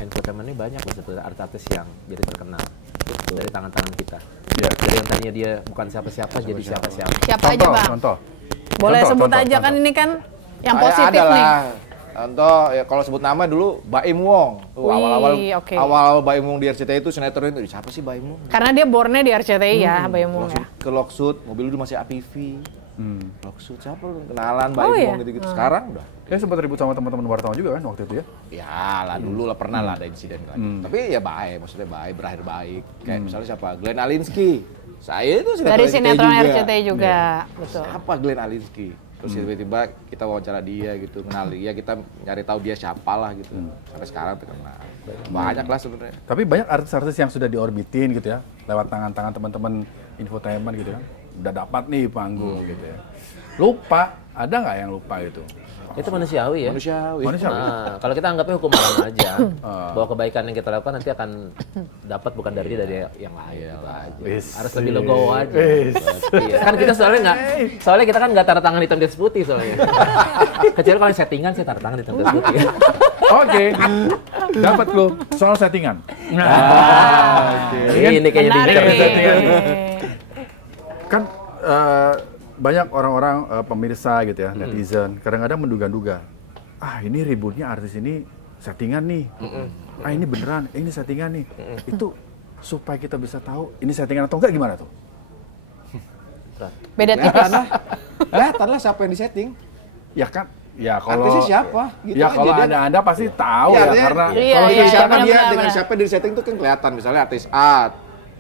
infotainment ini banyak loh sebetulnya artis-artis yang jadi terkenal dari tangan-tangan kita. Iya. Dari yang tadinya dia bukan siapa-siapa jadi siapa-siapa. Siapa aja Bang? Contoh. Boleh Contoh, sebut contoh, aja kan contoh. ini kan yang positif ada nih. lah. Contoh ya kalau sebut nama dulu Baim Wong. Tuh, Wih, oke. awal Baim Wong di RCTI itu sinetron itu siapa sih Baim Wong? Karena dia born-nya di RCTI ya, Bayamung ya. Ke Loksud, mobil dulu masih APV. Loksud siapa lu? Kenalan Baim Oh, iya? Wong gitu-gitu. Sekarang udah. Dia sempat ribut sama teman-teman wartawan juga kan waktu itu ya. Ya lah dulu lah pernah lah ada insiden lagi. Tapi ya baik, maksudnya baik, berakhir baik. Kayak misalnya siapa? Glenn Alinsky. Saya itu Dari sinetron juga. RCTI juga. Betul. Siapa Glenn Alinsky? Terus tiba-tiba kita wawancara dia gitu, kenal dia, kita nyari tahu dia siapa lah gitu. Sampai sekarang terkenal. Banyak lah sebenarnya. Tapi banyak artis-artis yang sudah diorbitin gitu ya, lewat tangan-tangan teman-teman infotainment gitu kan. Udah dapat nih panggung gitu ya. Lupa, ada nggak yang lupa gitu? Itu manusiawi ya. Manusiawi. Manusia. Kalau kita anggapnya hukum alam aja, bahwa kebaikan yang kita lakukan nanti akan dapat bukan dari yang lain gitu aja. Harus lebih legowo aja. Iya. Kan kita soalnya kita kan nggak tanda tangan hitam di atas putih soalnya. Kecuali kalau yang settingan sih tanda tangan hitam di atas putih. Oke, dapat lo soal settingan. Ini kayaknya Menarik. Kan banyak orang-orang pemirsa gitu ya, netizen, kadang-kadang menduga-duga, ini ributnya artis ini settingan nih, ini beneran, ini settingan nih. Itu supaya kita bisa tahu ini settingan atau enggak gimana tuh? Beda tipis. Tadi siapa yang disetting? Ya kan, ya kalau Artisnya siapa? Gitu ya aja, kalau dia- Anda pasti tahu Iya, ya, artinya- karena Iya, Kalau iya, dengan siapa benar, dia benar, dengan benar. siapa dia disetting itu kan kelihatan. Misalnya artis A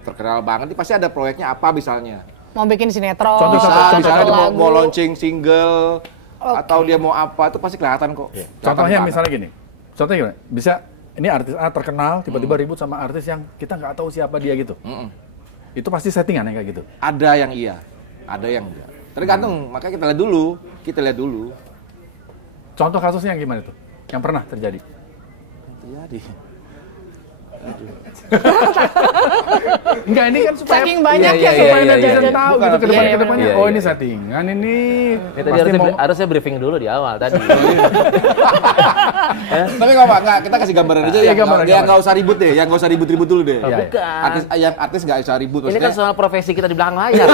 terkenal banget, pasti ada proyeknya apa misalnya. Mau bikin sinetron, Contoh, Bisa, misalnya dia lagu. mau launching single atau dia mau apa itu pasti kelihatan kok. Kelihatan contohnya banget. misalnya gini, contohnya gimana? Bisa ini artis A terkenal tiba-tiba ribut sama artis yang kita nggak tahu siapa dia gitu. Itu pasti settingan yang kayak gitu. Ada yang iya, ada yang enggak. Tergantung, makanya kita lihat dulu. Contoh kasusnya yang gimana tuh? Yang pernah terjadi? Terjadi. Enggak, ini kan supaya Saking banyaknya supaya iya, netizen iya. tahu Bukan, gitu ke iya, depannya. iya, Oh, iya. ini settingan ini. Ini tadi Pasti harusnya briefing dulu di awal tadi. Tapi enggak, kita kasih gambaran aja Iya, yang gambaran. nggak usah ribut deh, yang nggak usah ribut-ribut dulu deh. Iya, Bukan. Artis nggak usah ribut Ini kan maksudnya. soal profesi kita di belakang layar.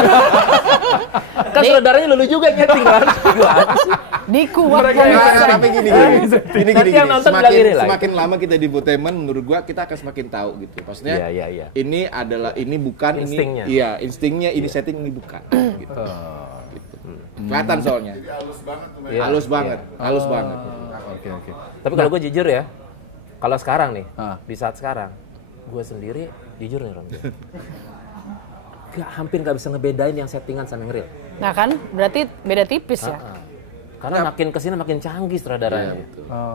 Kan saudaranya lulu juga yang nyeting kan. Gimana sih? Dikuat Mereka yang pemirsa. Nah, tapi gini. Nanti yang nonton bilang gini lah. Semakin lama kita di infotainment, menurut gua kita akan semakin tahu gitu. Maksudnya, Iya. ini bukan Instingnya. ini. Iya, instingnya ini setting ini bukan. Gitu. Kelihatan soalnya. Iya. Halus banget. Oke. Tapi kalau gue jujur ya, kalau sekarang nih, Ah. di saat sekarang, gue sendiri jujur nih Ron. Hampir nggak bisa ngebedain yang settingan sama yang real. Nah kan, berarti beda tipis ya. Karena makin kesini makin canggih sutradaranya.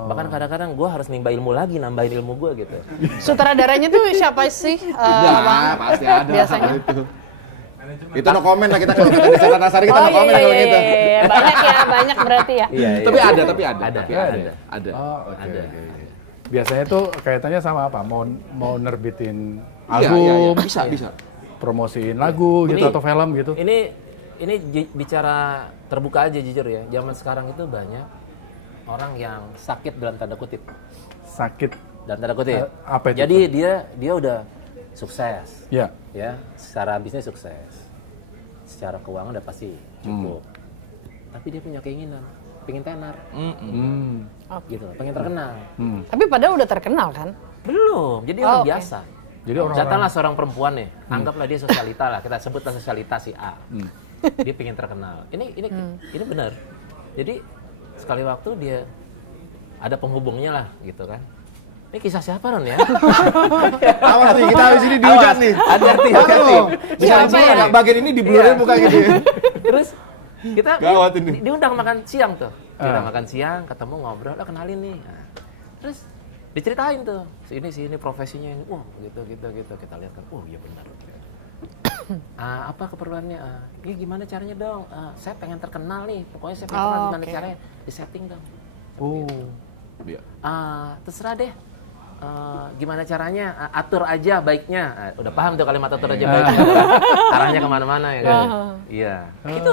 Bahkan kadang-kadang gue harus nimba ilmu lagi, nambahin ilmu gue gitu. Sutradaranya tuh siapa sih? Nah, pasti ada. Biasanya. Itu no comment lah kita kalau kata Desa Nasari kita no comment kalau gitu. Iya. Banyak berarti ya. Iya. Tapi ada. Ada. Oh, oke. Ada. oke. Biasanya tuh kaitannya sama apa? Mau nerbitin Iya, album, bisa. promosiin lagu gitu Ini- atau film gitu. Ini bicara terbuka aja jujur ya. Zaman sekarang itu banyak orang yang sakit dalam tanda kutip. Sakit. Dalam tanda kutip. Apa itu? Jadi dia udah sukses. Ya. Ya, secara bisnis sukses. Secara keuangan udah pasti cukup. Tapi dia punya keinginan, pengen tenar. Gitu, pengen terkenal. Tapi padahal udah terkenal kan? Belum, jadi Oh, orang oke. biasa. Jadi orang-orang Datanglah seorang perempuan nih, anggaplah dia sosialita lah, kita sebutlah sosialita si A. Dia pengen terkenal. Ini benar. Jadi sekali waktu dia ada penghubungnya lah gitu kan. Ini kisah siapa Ron ya? Awas nih, kita habis ini dihujat nih. Hati-hati. Siapa ya? Bagian ini diblurin mukanya dia. Terus kita Gawat ini. diundang makan siang tuh. Diundang makan siang, ketemu ngobrol, lah kenalin nih. Nah, terus diceritain tuh, si ini profesinya ini, wah gitu. Kita lihat kan, oh iya benar. Apa keperluannya? Ini gimana caranya dong? Saya pengen terkenal nih, pokoknya saya pengen terkenal gimana oke. caranya? Di setting dong. Oh. Iya. Terserah deh. Gimana caranya? Atur aja baiknya. Udah paham tuh kalimat atur aja baiknya. Arahnya kemana-mana ya kan? Iya.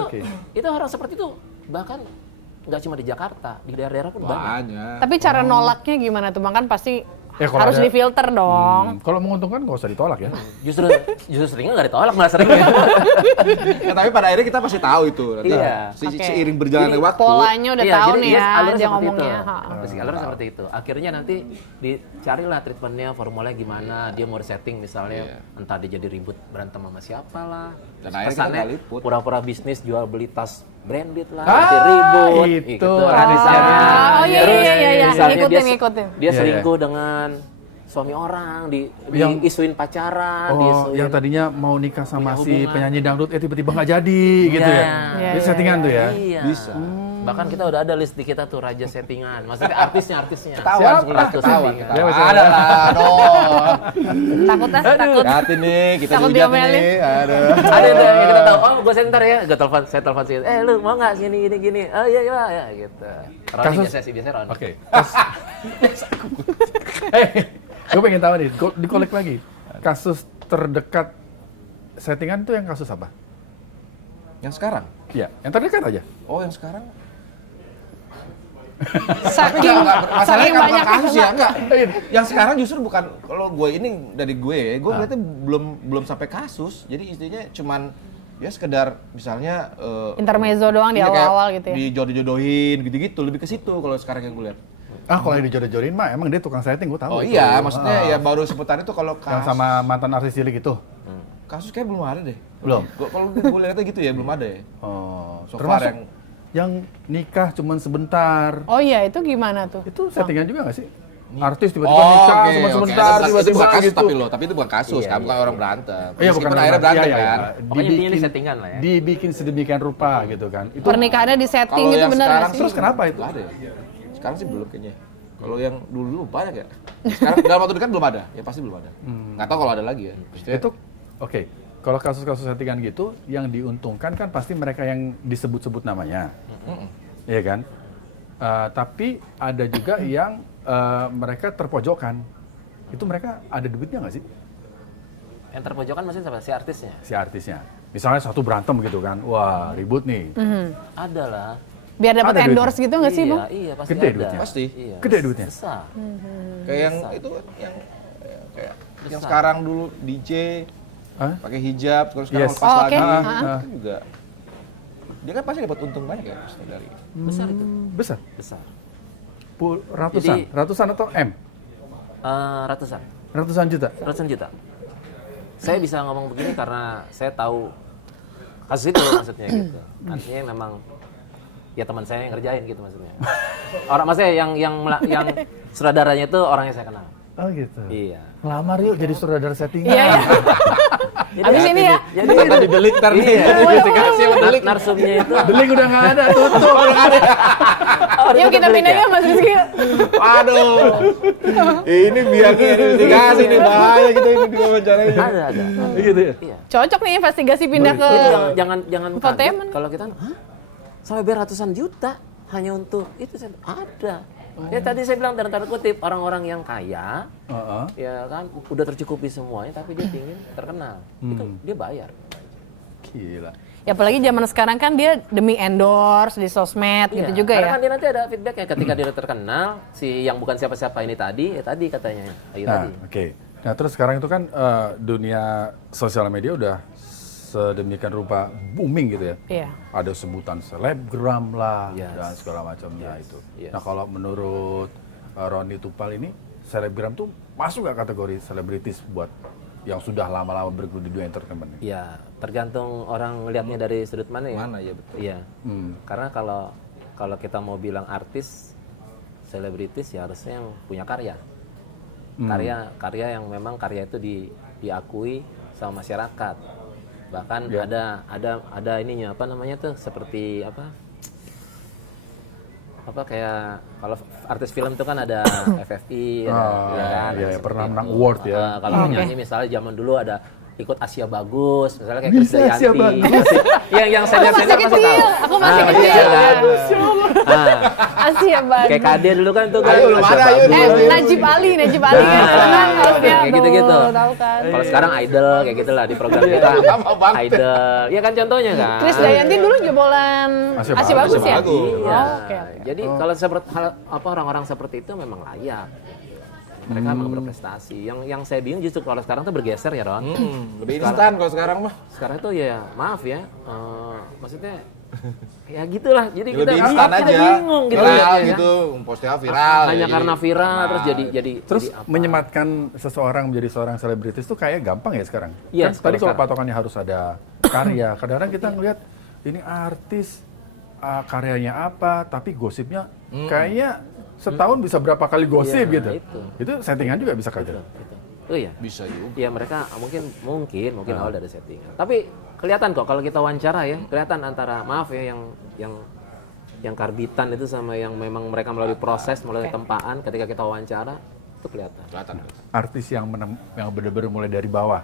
Oke. Itu orang seperti itu bahkan nggak cuma di Jakarta, di daerah-daerah pun banyak. Banyak. Tapi cara nolaknya gimana tuh Bang? Kan pasti Ya, kalau harus ada- difilter dong. Kalau menguntungkan nggak usah ditolak ya. Justru seringnya nggak ditolak, malah sering. Ya, tapi pada akhirnya kita pasti tahu itu. Nanti Iya. Oke. Seiring berjalannya waktu. Polanya udah Iya, tahu jadi nih dia ya, alurnya dia seperti ngomongnya. itu. Basic alurnya seperti itu. Akhirnya nanti dicarilah treatmentnya, formulanya gimana. Dia mau setting misalnya, entah dia jadi ribut berantem sama siapa lah. Dan akhirnya kita Kesannya nggak liput. pura-pura bisnis jual beli tas branded lah, Ah, nanti ribut. itu kan misalnya. Oh, iya, Terus iya. misalnya Ngikutin. Dia Iya, selingkuh dengan suami orang, Yang- diisuin pacaran, Oh, diisuin. yang tadinya mau nikah sama Punya si hubungan. penyanyi dangdut, tiba-tiba nggak jadi gitu ya. Iya. Itu settingan tuh ya. Iya. Bisa. Bahkan kita udah ada list di kita tuh raja settingan. Maksudnya artisnya. Ketahuan sebelah Ratu ketahuan. settingan. Ya, masih Ada lah, dong. Takut. Hati nih, kita Takut dilihat diomelin. nih. Aduh. Ada yang kita tahu, oh gue ntar ya, saya telepon sih, lu mau nggak gini, oh iya gitu. Roni biasanya Roni. Oke. Gue pengen tahu nih, dikolek lagi. Kasus terdekat settingan tuh yang kasus apa? Yang sekarang? Iya, yang terdekat aja. Oh, yang sekarang? Saking Masalahnya kan bukan banyak kasus ya, enggak. Yang sekarang justru bukan, kalau gue ini dari gue ngeliatnya belum sampai kasus. Jadi istilahnya cuman ya sekedar misalnya intermezzo doang di iya, kayak awal-awal gitu ya. Dijodoh-jodohin gitu-gitu, lebih ke situ kalau sekarang yang gue lihat. Kalau yang dijodoh-jodohin mah emang dia tukang setting, gue tahu. Oh itu. iya, maksudnya ya baru seputar itu kalau Yang sama mantan artis cilik itu. kasus kayak belum ada deh. Belum? Kalau gue lihatnya gitu ya, belum ada ya. Oh, So far termasuk yang nikah cuman sebentar. Oh iya, itu gimana tuh? Itu settingan juga nggak sih? Artis tiba-tiba nikah oke, cuma oke. sebentar, Itu tiba-tiba bukan kasus gitu. tapi itu bukan kasus, kan bukan orang berantem. Iya, bukan Meskipun akhirnya berantem kan. Pokoknya intinya ini settingan lah ya. Dibikin sedemikian rupa gitu kan. Itu Pernikahannya di setting Kalau itu yang benar sekarang nggak sih? terus kenapa itu? Nggak ada ya? Sekarang sih belum kayaknya. Kalau yang dulu banyak ya. Sekarang dalam waktu dekat belum ada. Ya pasti belum ada. Nggak tahu kalau ada lagi ya. Maksudnya, Itu oke. Kalau kasus-kasus settingan gitu, yang diuntungkan kan pasti mereka yang disebut-sebut namanya, iya kan? Tapi ada juga yang mereka terpojokan. Itu mereka ada duitnya nggak sih? Yang terpojokan maksudnya siapa? Si artisnya? Si artisnya. Misalnya satu berantem gitu kan, wah ribut nih. Ada lah. Biar dapat Ada duitnya. endorse gitu nggak sih, Bang? Iya, pasti Gede ada. duitnya. Pasti. Iya. Gede duitnya. Besar. kayak yang itu yang kayak yang sekarang dulu DJ Hah? pakai hijab terus sekarang Yes. lepas Oh, lagi. oke. Itu kan juga dia kan pasti dapat untung banyak ya pasti dari. Besar itu. Besar. Besar. Ratusan. Jadi- Ratusan atau M? Ratusan. Ratusan juta. Ratusan juta. Saya bisa ngomong begini karena saya tahu kasus itu maksudnya gitu. Artinya memang ya teman saya yang ngerjain gitu maksudnya. Orang maksudnya yang saudaranya itu orang yang saya kenal. Oh gitu. Iya. Ngelamar yuk jadi sutradara settingan. Iya, iya. Abis ini ya. Jadi Tadi delik ntar nih. iya. Investigasi sama delik. Narsumnya itu Delik udah nggak ada, tutup. Yuk kita pindah ya, Mas Rizky. Aduh. Ini biangnya investigasi nih bahaya kita ini diwawancara. ada. Gitu ya. Iya. Cocok nih investigasi pindah ke Jadi jangan kaget infotainment. kalau kita sampai beratusan juta hanya untuk itu ada. Ya tadi saya bilang dalam tanda kutip orang-orang yang kaya ya kan udah tercukupi semuanya tapi dia ingin terkenal. Itu dia bayar. Gila. Ya apalagi zaman sekarang kan dia demi endorse di sosmed Iya, gitu juga karena ya. kan dia nanti ada feedbacknya ketika dia udah terkenal si yang bukan siapa-siapa ini tadi ya tadi katanya Nah, tadi. oke. Nah, terus sekarang itu kan dunia sosial media udah sedemikian rupa booming gitu ya. Iya. Ada sebutan selebgram lah Yes. dan segala macamnya itu. Yes. Nah, kalau menurut Roni Tupal ini selebgram tuh masuk nggak kategori selebritis buat yang sudah lama-lama bergelut di dunia entertainment ini? Ya, tergantung orang melihatnya dari sudut mana ya. Mana ya betul. Iya. Karena kalau kita mau bilang artis, selebritis ya harusnya yang punya karya. Karya yang memang karya itu diakui sama masyarakat. Bahkan ada ininya apa namanya tuh seperti apa kayak kalau artis film itu kan ada FFI ada ya kan iya, seperti pernah itu. menang award ya. Kalau penyanyi misalnya zaman dulu ada ikut Asia Bagus misalnya kayak Chris Bisa Asia Dayanti. Bagus. yang senior Aku masih kecil, aku masih kecil. Asia banget. Kayak Kade dulu kan tuh kan. Ayo, belum ada, ayo. Najib Ali kan kan hostnya kayak gitu-gitu. tuh, tahu kan. Kalau sekarang idol kayak gitulah di program kita. Idol. Ya kan contohnya kan. Chris Dayanti dulu jebolan Asia Asia Bagus ya? Bagus. Iya. Oh, oke. Jadi kalau seperti orang-orang seperti itu memang layak. Mereka memang berprestasi. Yang saya bingung justru kalau sekarang tuh bergeser ya, Ron. Lebih instan kalau sekarang mah. Sekarang tuh ya maaf ya, maksudnya ya gitulah. Jadi kita Lebih instan kita aja. bingung gitu. Viral ya. gitu, postnya viral. Hanya jadi karena viral terkenal. terus jadi Terus apa. menyematkan seseorang menjadi seorang selebritis tuh kayak gampang ya sekarang. Iya, Kan tadi kalau sekarang. patokannya harus ada karya. Kadang-kadang kita ngeliat ini artis karyanya apa, tapi gosipnya kayaknya setahun bisa berapa kali gosip Iya, gitu. Itu settingan juga bisa kayak gitu. Oh iya. Bisa juga. Ya mereka mungkin awal dari settingan. Tapi kelihatan kok kalau kita wawancara ya, kelihatan antara maaf ya yang yang karbitan itu sama yang memang mereka melalui proses, melalui tempaan, ketika kita wawancara itu kelihatan. Artis yang yang benar-benar mulai dari bawah,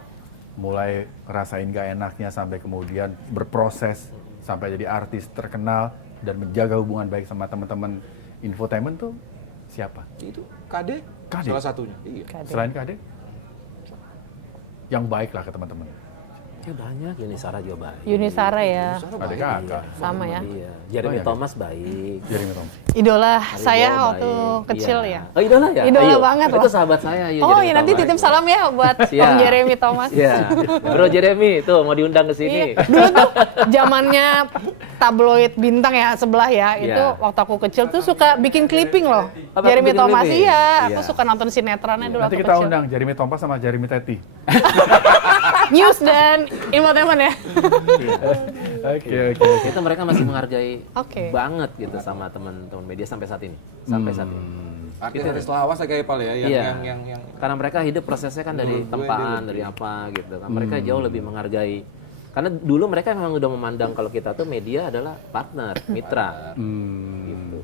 mulai ngerasain gak enaknya sampai kemudian berproses sampai jadi artis terkenal dan menjaga hubungan baik sama teman-teman infotainment tuh siapa? Itu KD, salah satunya. Iya. Selain KD? Yang baik lah ke teman-teman. Ya banyak, Yuni Sara juga baik. Yuni Sara ya, Ada kakak. sama ya. Iya. Jeremy Thomas baik. Jeremy Thomas. Idola Ariel saya baik. waktu kecil Iya. ya. Oh idola ya? Idola Ayo. banget Itu loh. sahabat saya. Ya, Oh Jeremy ya nanti Thomas. titip salam ya buat Iya. Om Jeremy Thomas. Iya. Bro Jeremy tuh mau diundang ke sini. Iya. Dulu tuh zamannya tabloid bintang ya sebelah ya. Iya. Itu waktu aku kecil tuh suka bikin clipping loh. Apa, Jeremy bikin Thomas clipping? iya. Iya. Aku suka nonton sinetronnya dulu Nanti waktu kita kecil. undang Jeremy Thomas sama Jeremy Teti. News dan infotainment ya. Oke. Itu mereka masih menghargai Oke. banget gitu sama teman-teman media sampai saat ini. Sampai saat ini. Artis lawas kayak Pal ya, Iya. yang Karena mereka hidup prosesnya kan dari tempaan, dari apa gitu kan. Mereka jauh lebih menghargai. Karena dulu mereka memang udah memandang kalau kita tuh media adalah partner, mitra. Gitu.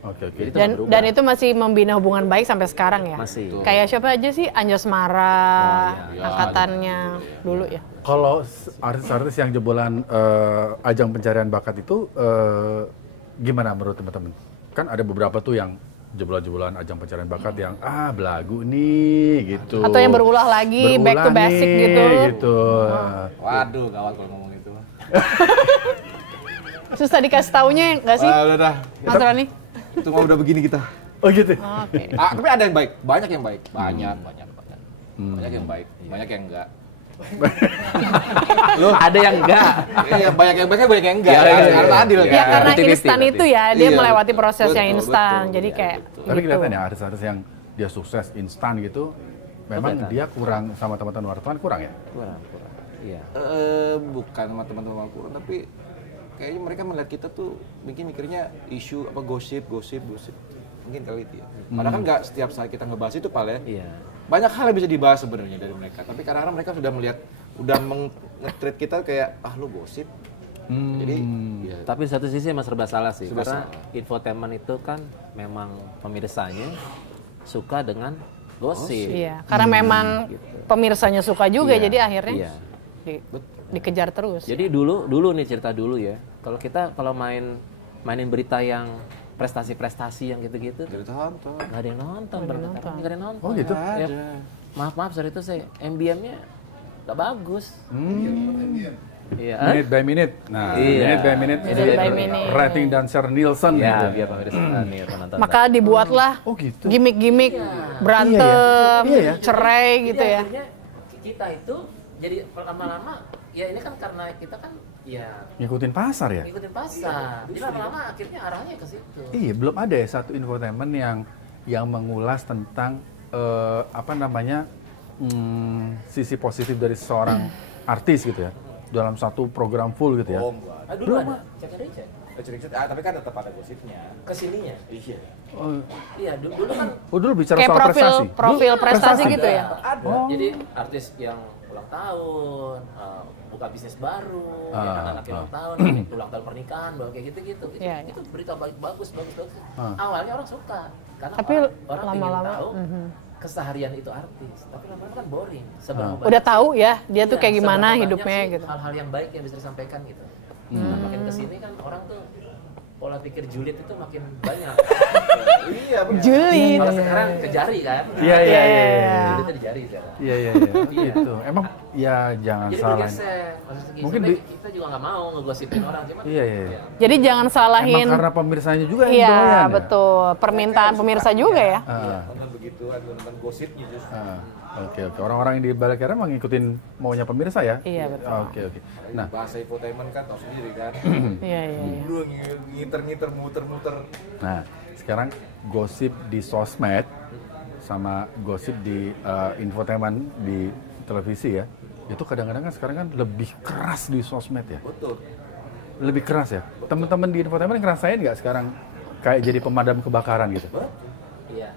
Oke. Jadi itu Dan, nggak berubah. dan itu masih membina hubungan baik sampai sekarang ya. Masih. Kayak siapa aja sih? Anjasmara, angkatannya dulu ya. Kalau artis-artis yang jebolan ajang pencarian bakat itu gimana menurut teman-teman? Kan ada beberapa tuh yang jebolan-jebolan ajang pencarian bakat yang belagu nih gitu. Atau yang berulah lagi, back to basic gitu. waduh, gawat kalau ngomong itu. Susah dikasih taunya nggak sih, Udah dah. Mas Roni? Itu mah udah begini kita. Oh gitu. Oke. Tapi ada yang baik, banyak yang baik. Banyak. Banyak yang baik, banyak yang enggak. Loh, ada yang enggak. Iya, banyak yang baik, banyak yang enggak. Iya, iya, Karena iya. adil Ya kan. karena 50-50 instan berarti. itu ya, dia Iya, melewati betul, proses yang betul, instan. betul. Jadi Iya, kayak Tapi gitu. kelihatan ya artis-artis yang dia sukses instan gitu, memang Kelihatan. dia kurang sama teman-teman wartawan kurang ya? Kurang. Iya. Bukan sama teman-teman Al-Quran, tapi kayaknya mereka melihat kita tuh mungkin mikirnya isu apa gosip. Mungkin kali itu ya. Padahal kan nggak setiap saat kita ngebahas itu Pal ya. Iya. Banyak hal yang bisa dibahas sebenarnya dari mereka. Tapi kadang-kadang mereka sudah melihat, udah nge-treat kita kayak lu gosip. Jadi ya, Tapi di satu sisi emang serba salah sih. Serba Karena salah. infotainment itu kan memang pemirsanya suka dengan gosip. Iya, karena memang pemirsanya suka juga, Iya, jadi akhirnya iya. dikejar terus. Jadi dulu nih cerita dulu ya. Kalau mainin berita yang prestasi-prestasi yang gitu-gitu, dari tonton. nggak ada yang nonton, nggak ada yang nonton. Oh gitu? Ya, maaf sorry itu saya MBM-nya nggak bagus. Iya. Minute by minute. Nah, Iya. minute by minute. Minute by minute. Rating dan share Nielsen Ya, gitu. biar pemirsa nih penonton. Maka dibuatlah Oh gitu. gimmick-gimmick berantem, Iya ya. cerai gitu ya. Akhirnya kita itu jadi lama-lama ya ini kan karena kita kan ya Ngikutin pasar ya? ngikutin pasar. Jadi lama-lama akhirnya arahnya ke situ. Iya, belum ada ya satu infotainment yang mengulas tentang sisi positif dari seorang artis gitu ya dalam satu program full gitu ya. Dulu ada cek Tapi kan tetap ada gosipnya. kesininya. Iya. Oh, Iya dulu kan dulu bicara Kayak soal prestasi. profil Dulu prestasi gitu ya. ada. Jadi artis yang ulang tahun, buka bisnis baru, ya, anak-anak yang ulang tahun, ulang tahun pernikahan, kayak gitu-gitu. Iya, iya. Itu berita bagus. Awalnya orang suka, karena Tapi orang ingin lama-lama, tahu keseharian itu artis. Tapi lama-lama kan boring. Seberapa Udah tahu ya, dia tuh Iya, kayak gimana seberapa hidupnya banyak sih gitu. hal-hal yang baik yang bisa disampaikan gitu. Nah, makin kesini kan orang tuh pola pikir julid itu makin banyak. Iya, benar. Julid. Kalau sekarang ke jari kan. Iya. Julidnya di jari sekarang. Iya. Gitu. Emang ya jangan Jadi salah. bergeser. Maksudnya Mungkin sebenarnya kita juga nggak mau ngegosipin orang, cuman Iya. Jadi jangan salahin. Emang karena pemirsanya juga yang Iya, doyan ya? betul. Permintaan pemirsa juga ya. Nonton begituan, nonton gosipnya justru. Oke. Orang-orang yang di balik layar emang ngikutin maunya pemirsa ya? Iya, betul. Oke. Nah, Bahasa infotainment kan tahu sendiri kan. Iya. Lu ngiter-ngiter, muter-muter. Nah, sekarang gosip di sosmed sama gosip di infotainment di televisi ya, itu kadang-kadang kan sekarang kan lebih keras di sosmed ya, Betul. lebih keras ya. Teman-teman di infotainment ngerasain nggak sekarang kayak jadi pemadam kebakaran gitu? Iya.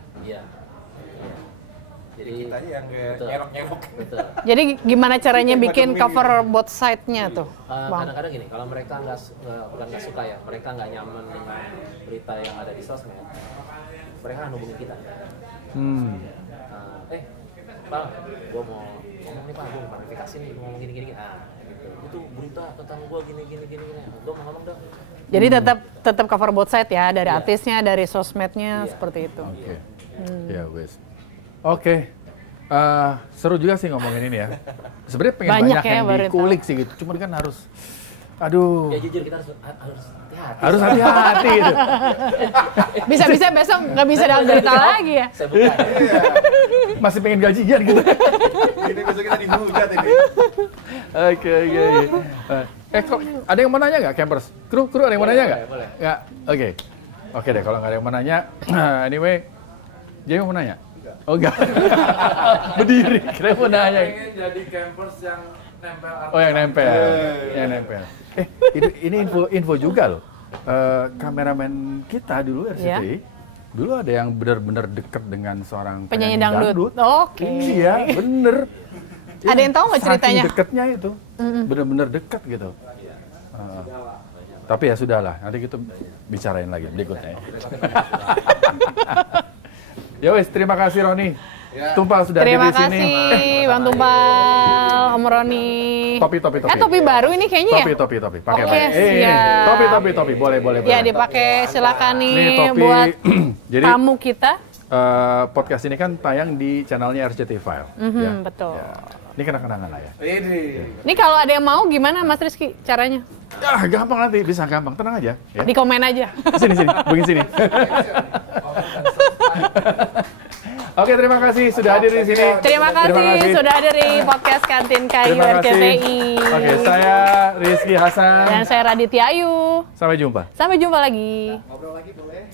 Jadi kita aja yang nyerok-nyerok. Betul. Jadi gimana caranya bikin cover both side-nya tuh? Bang? Kadang-kadang gini, kalau mereka bukan nggak suka ya, mereka nggak nyaman dengan berita yang ada di sosmed, mereka akan hubungin kita. Bang, gua mau ngomong nih Pak, gua mau klarifikasi nih, gua ngomong gini. Gitu. Itu berita tentang gua gini. Gua mau ngomong dong. Jadi tetap cover both side ya, dari artisnya, dari sosmednya, seperti itu. Oke. Ya wes. Oke. Seru juga sih ngomongin ini ya. Sebenarnya pengen Banyak banyak ya yang berita. dikulik sih gitu. Cuman kan harus, aduh, Ya jujur kita harus hati-hati. harus hati-hati gitu. Bisa-bisa besok nggak bisa dalam berita lagi ya? Saya bukan. Masih pengen gajian gitu. Ini besok kita dihujat ini. Oke. Kok ada yang mau nanya nggak, campers? Kru ada yang mau nanya nggak? Boleh. Nggak? Oke deh, kalau nggak ada yang mau nanya, anyway, Jamie mau nanya? Oh enggak. Berdiri, kira mau nanya. Pengen jadi campers yang nempel. Oh yang nempel. Ini info juga loh. Kameramen kita dulu RCTI, dulu ada yang benar-benar dekat dengan seorang Penyanyi dangdut. Oke. Iya, bener. Ada yang tahu nggak ceritanya? Saking dekatnya itu, benar-benar dekat gitu. Tapi ya sudahlah, nanti kita bicarain lagi berikutnya. Ya wes, terima kasih Roni. Tumpal sudah hadir Terima di sini. kasih Bang Tumpal, Om Roni. Topi. Topi baru ini kayaknya ya? Topi. Pakai Oke, ini. siap. Topi. Boleh. Ya dipakai, silakan nih topi. buat Jadi tamu kita. podcast ini kan tayang di channelnya RCTI File. Betul. Ya. Ini kenang-kenangan lah ya. Ini kalau ada yang mau gimana Mas Rizky caranya? Gampang nanti, bisa gampang. Tenang aja. Ya. Di komen aja. Sini, begini sini. Oke, terima kasih sudah hadir di sini. Terima kasih sudah hadir di podcast Kantin Kayu Terima kasih. RCTI. Oke, saya Rizky Hasan. Dan saya Raditya Ayu. Sampai jumpa. Sampai jumpa lagi. Ngobrol lagi boleh?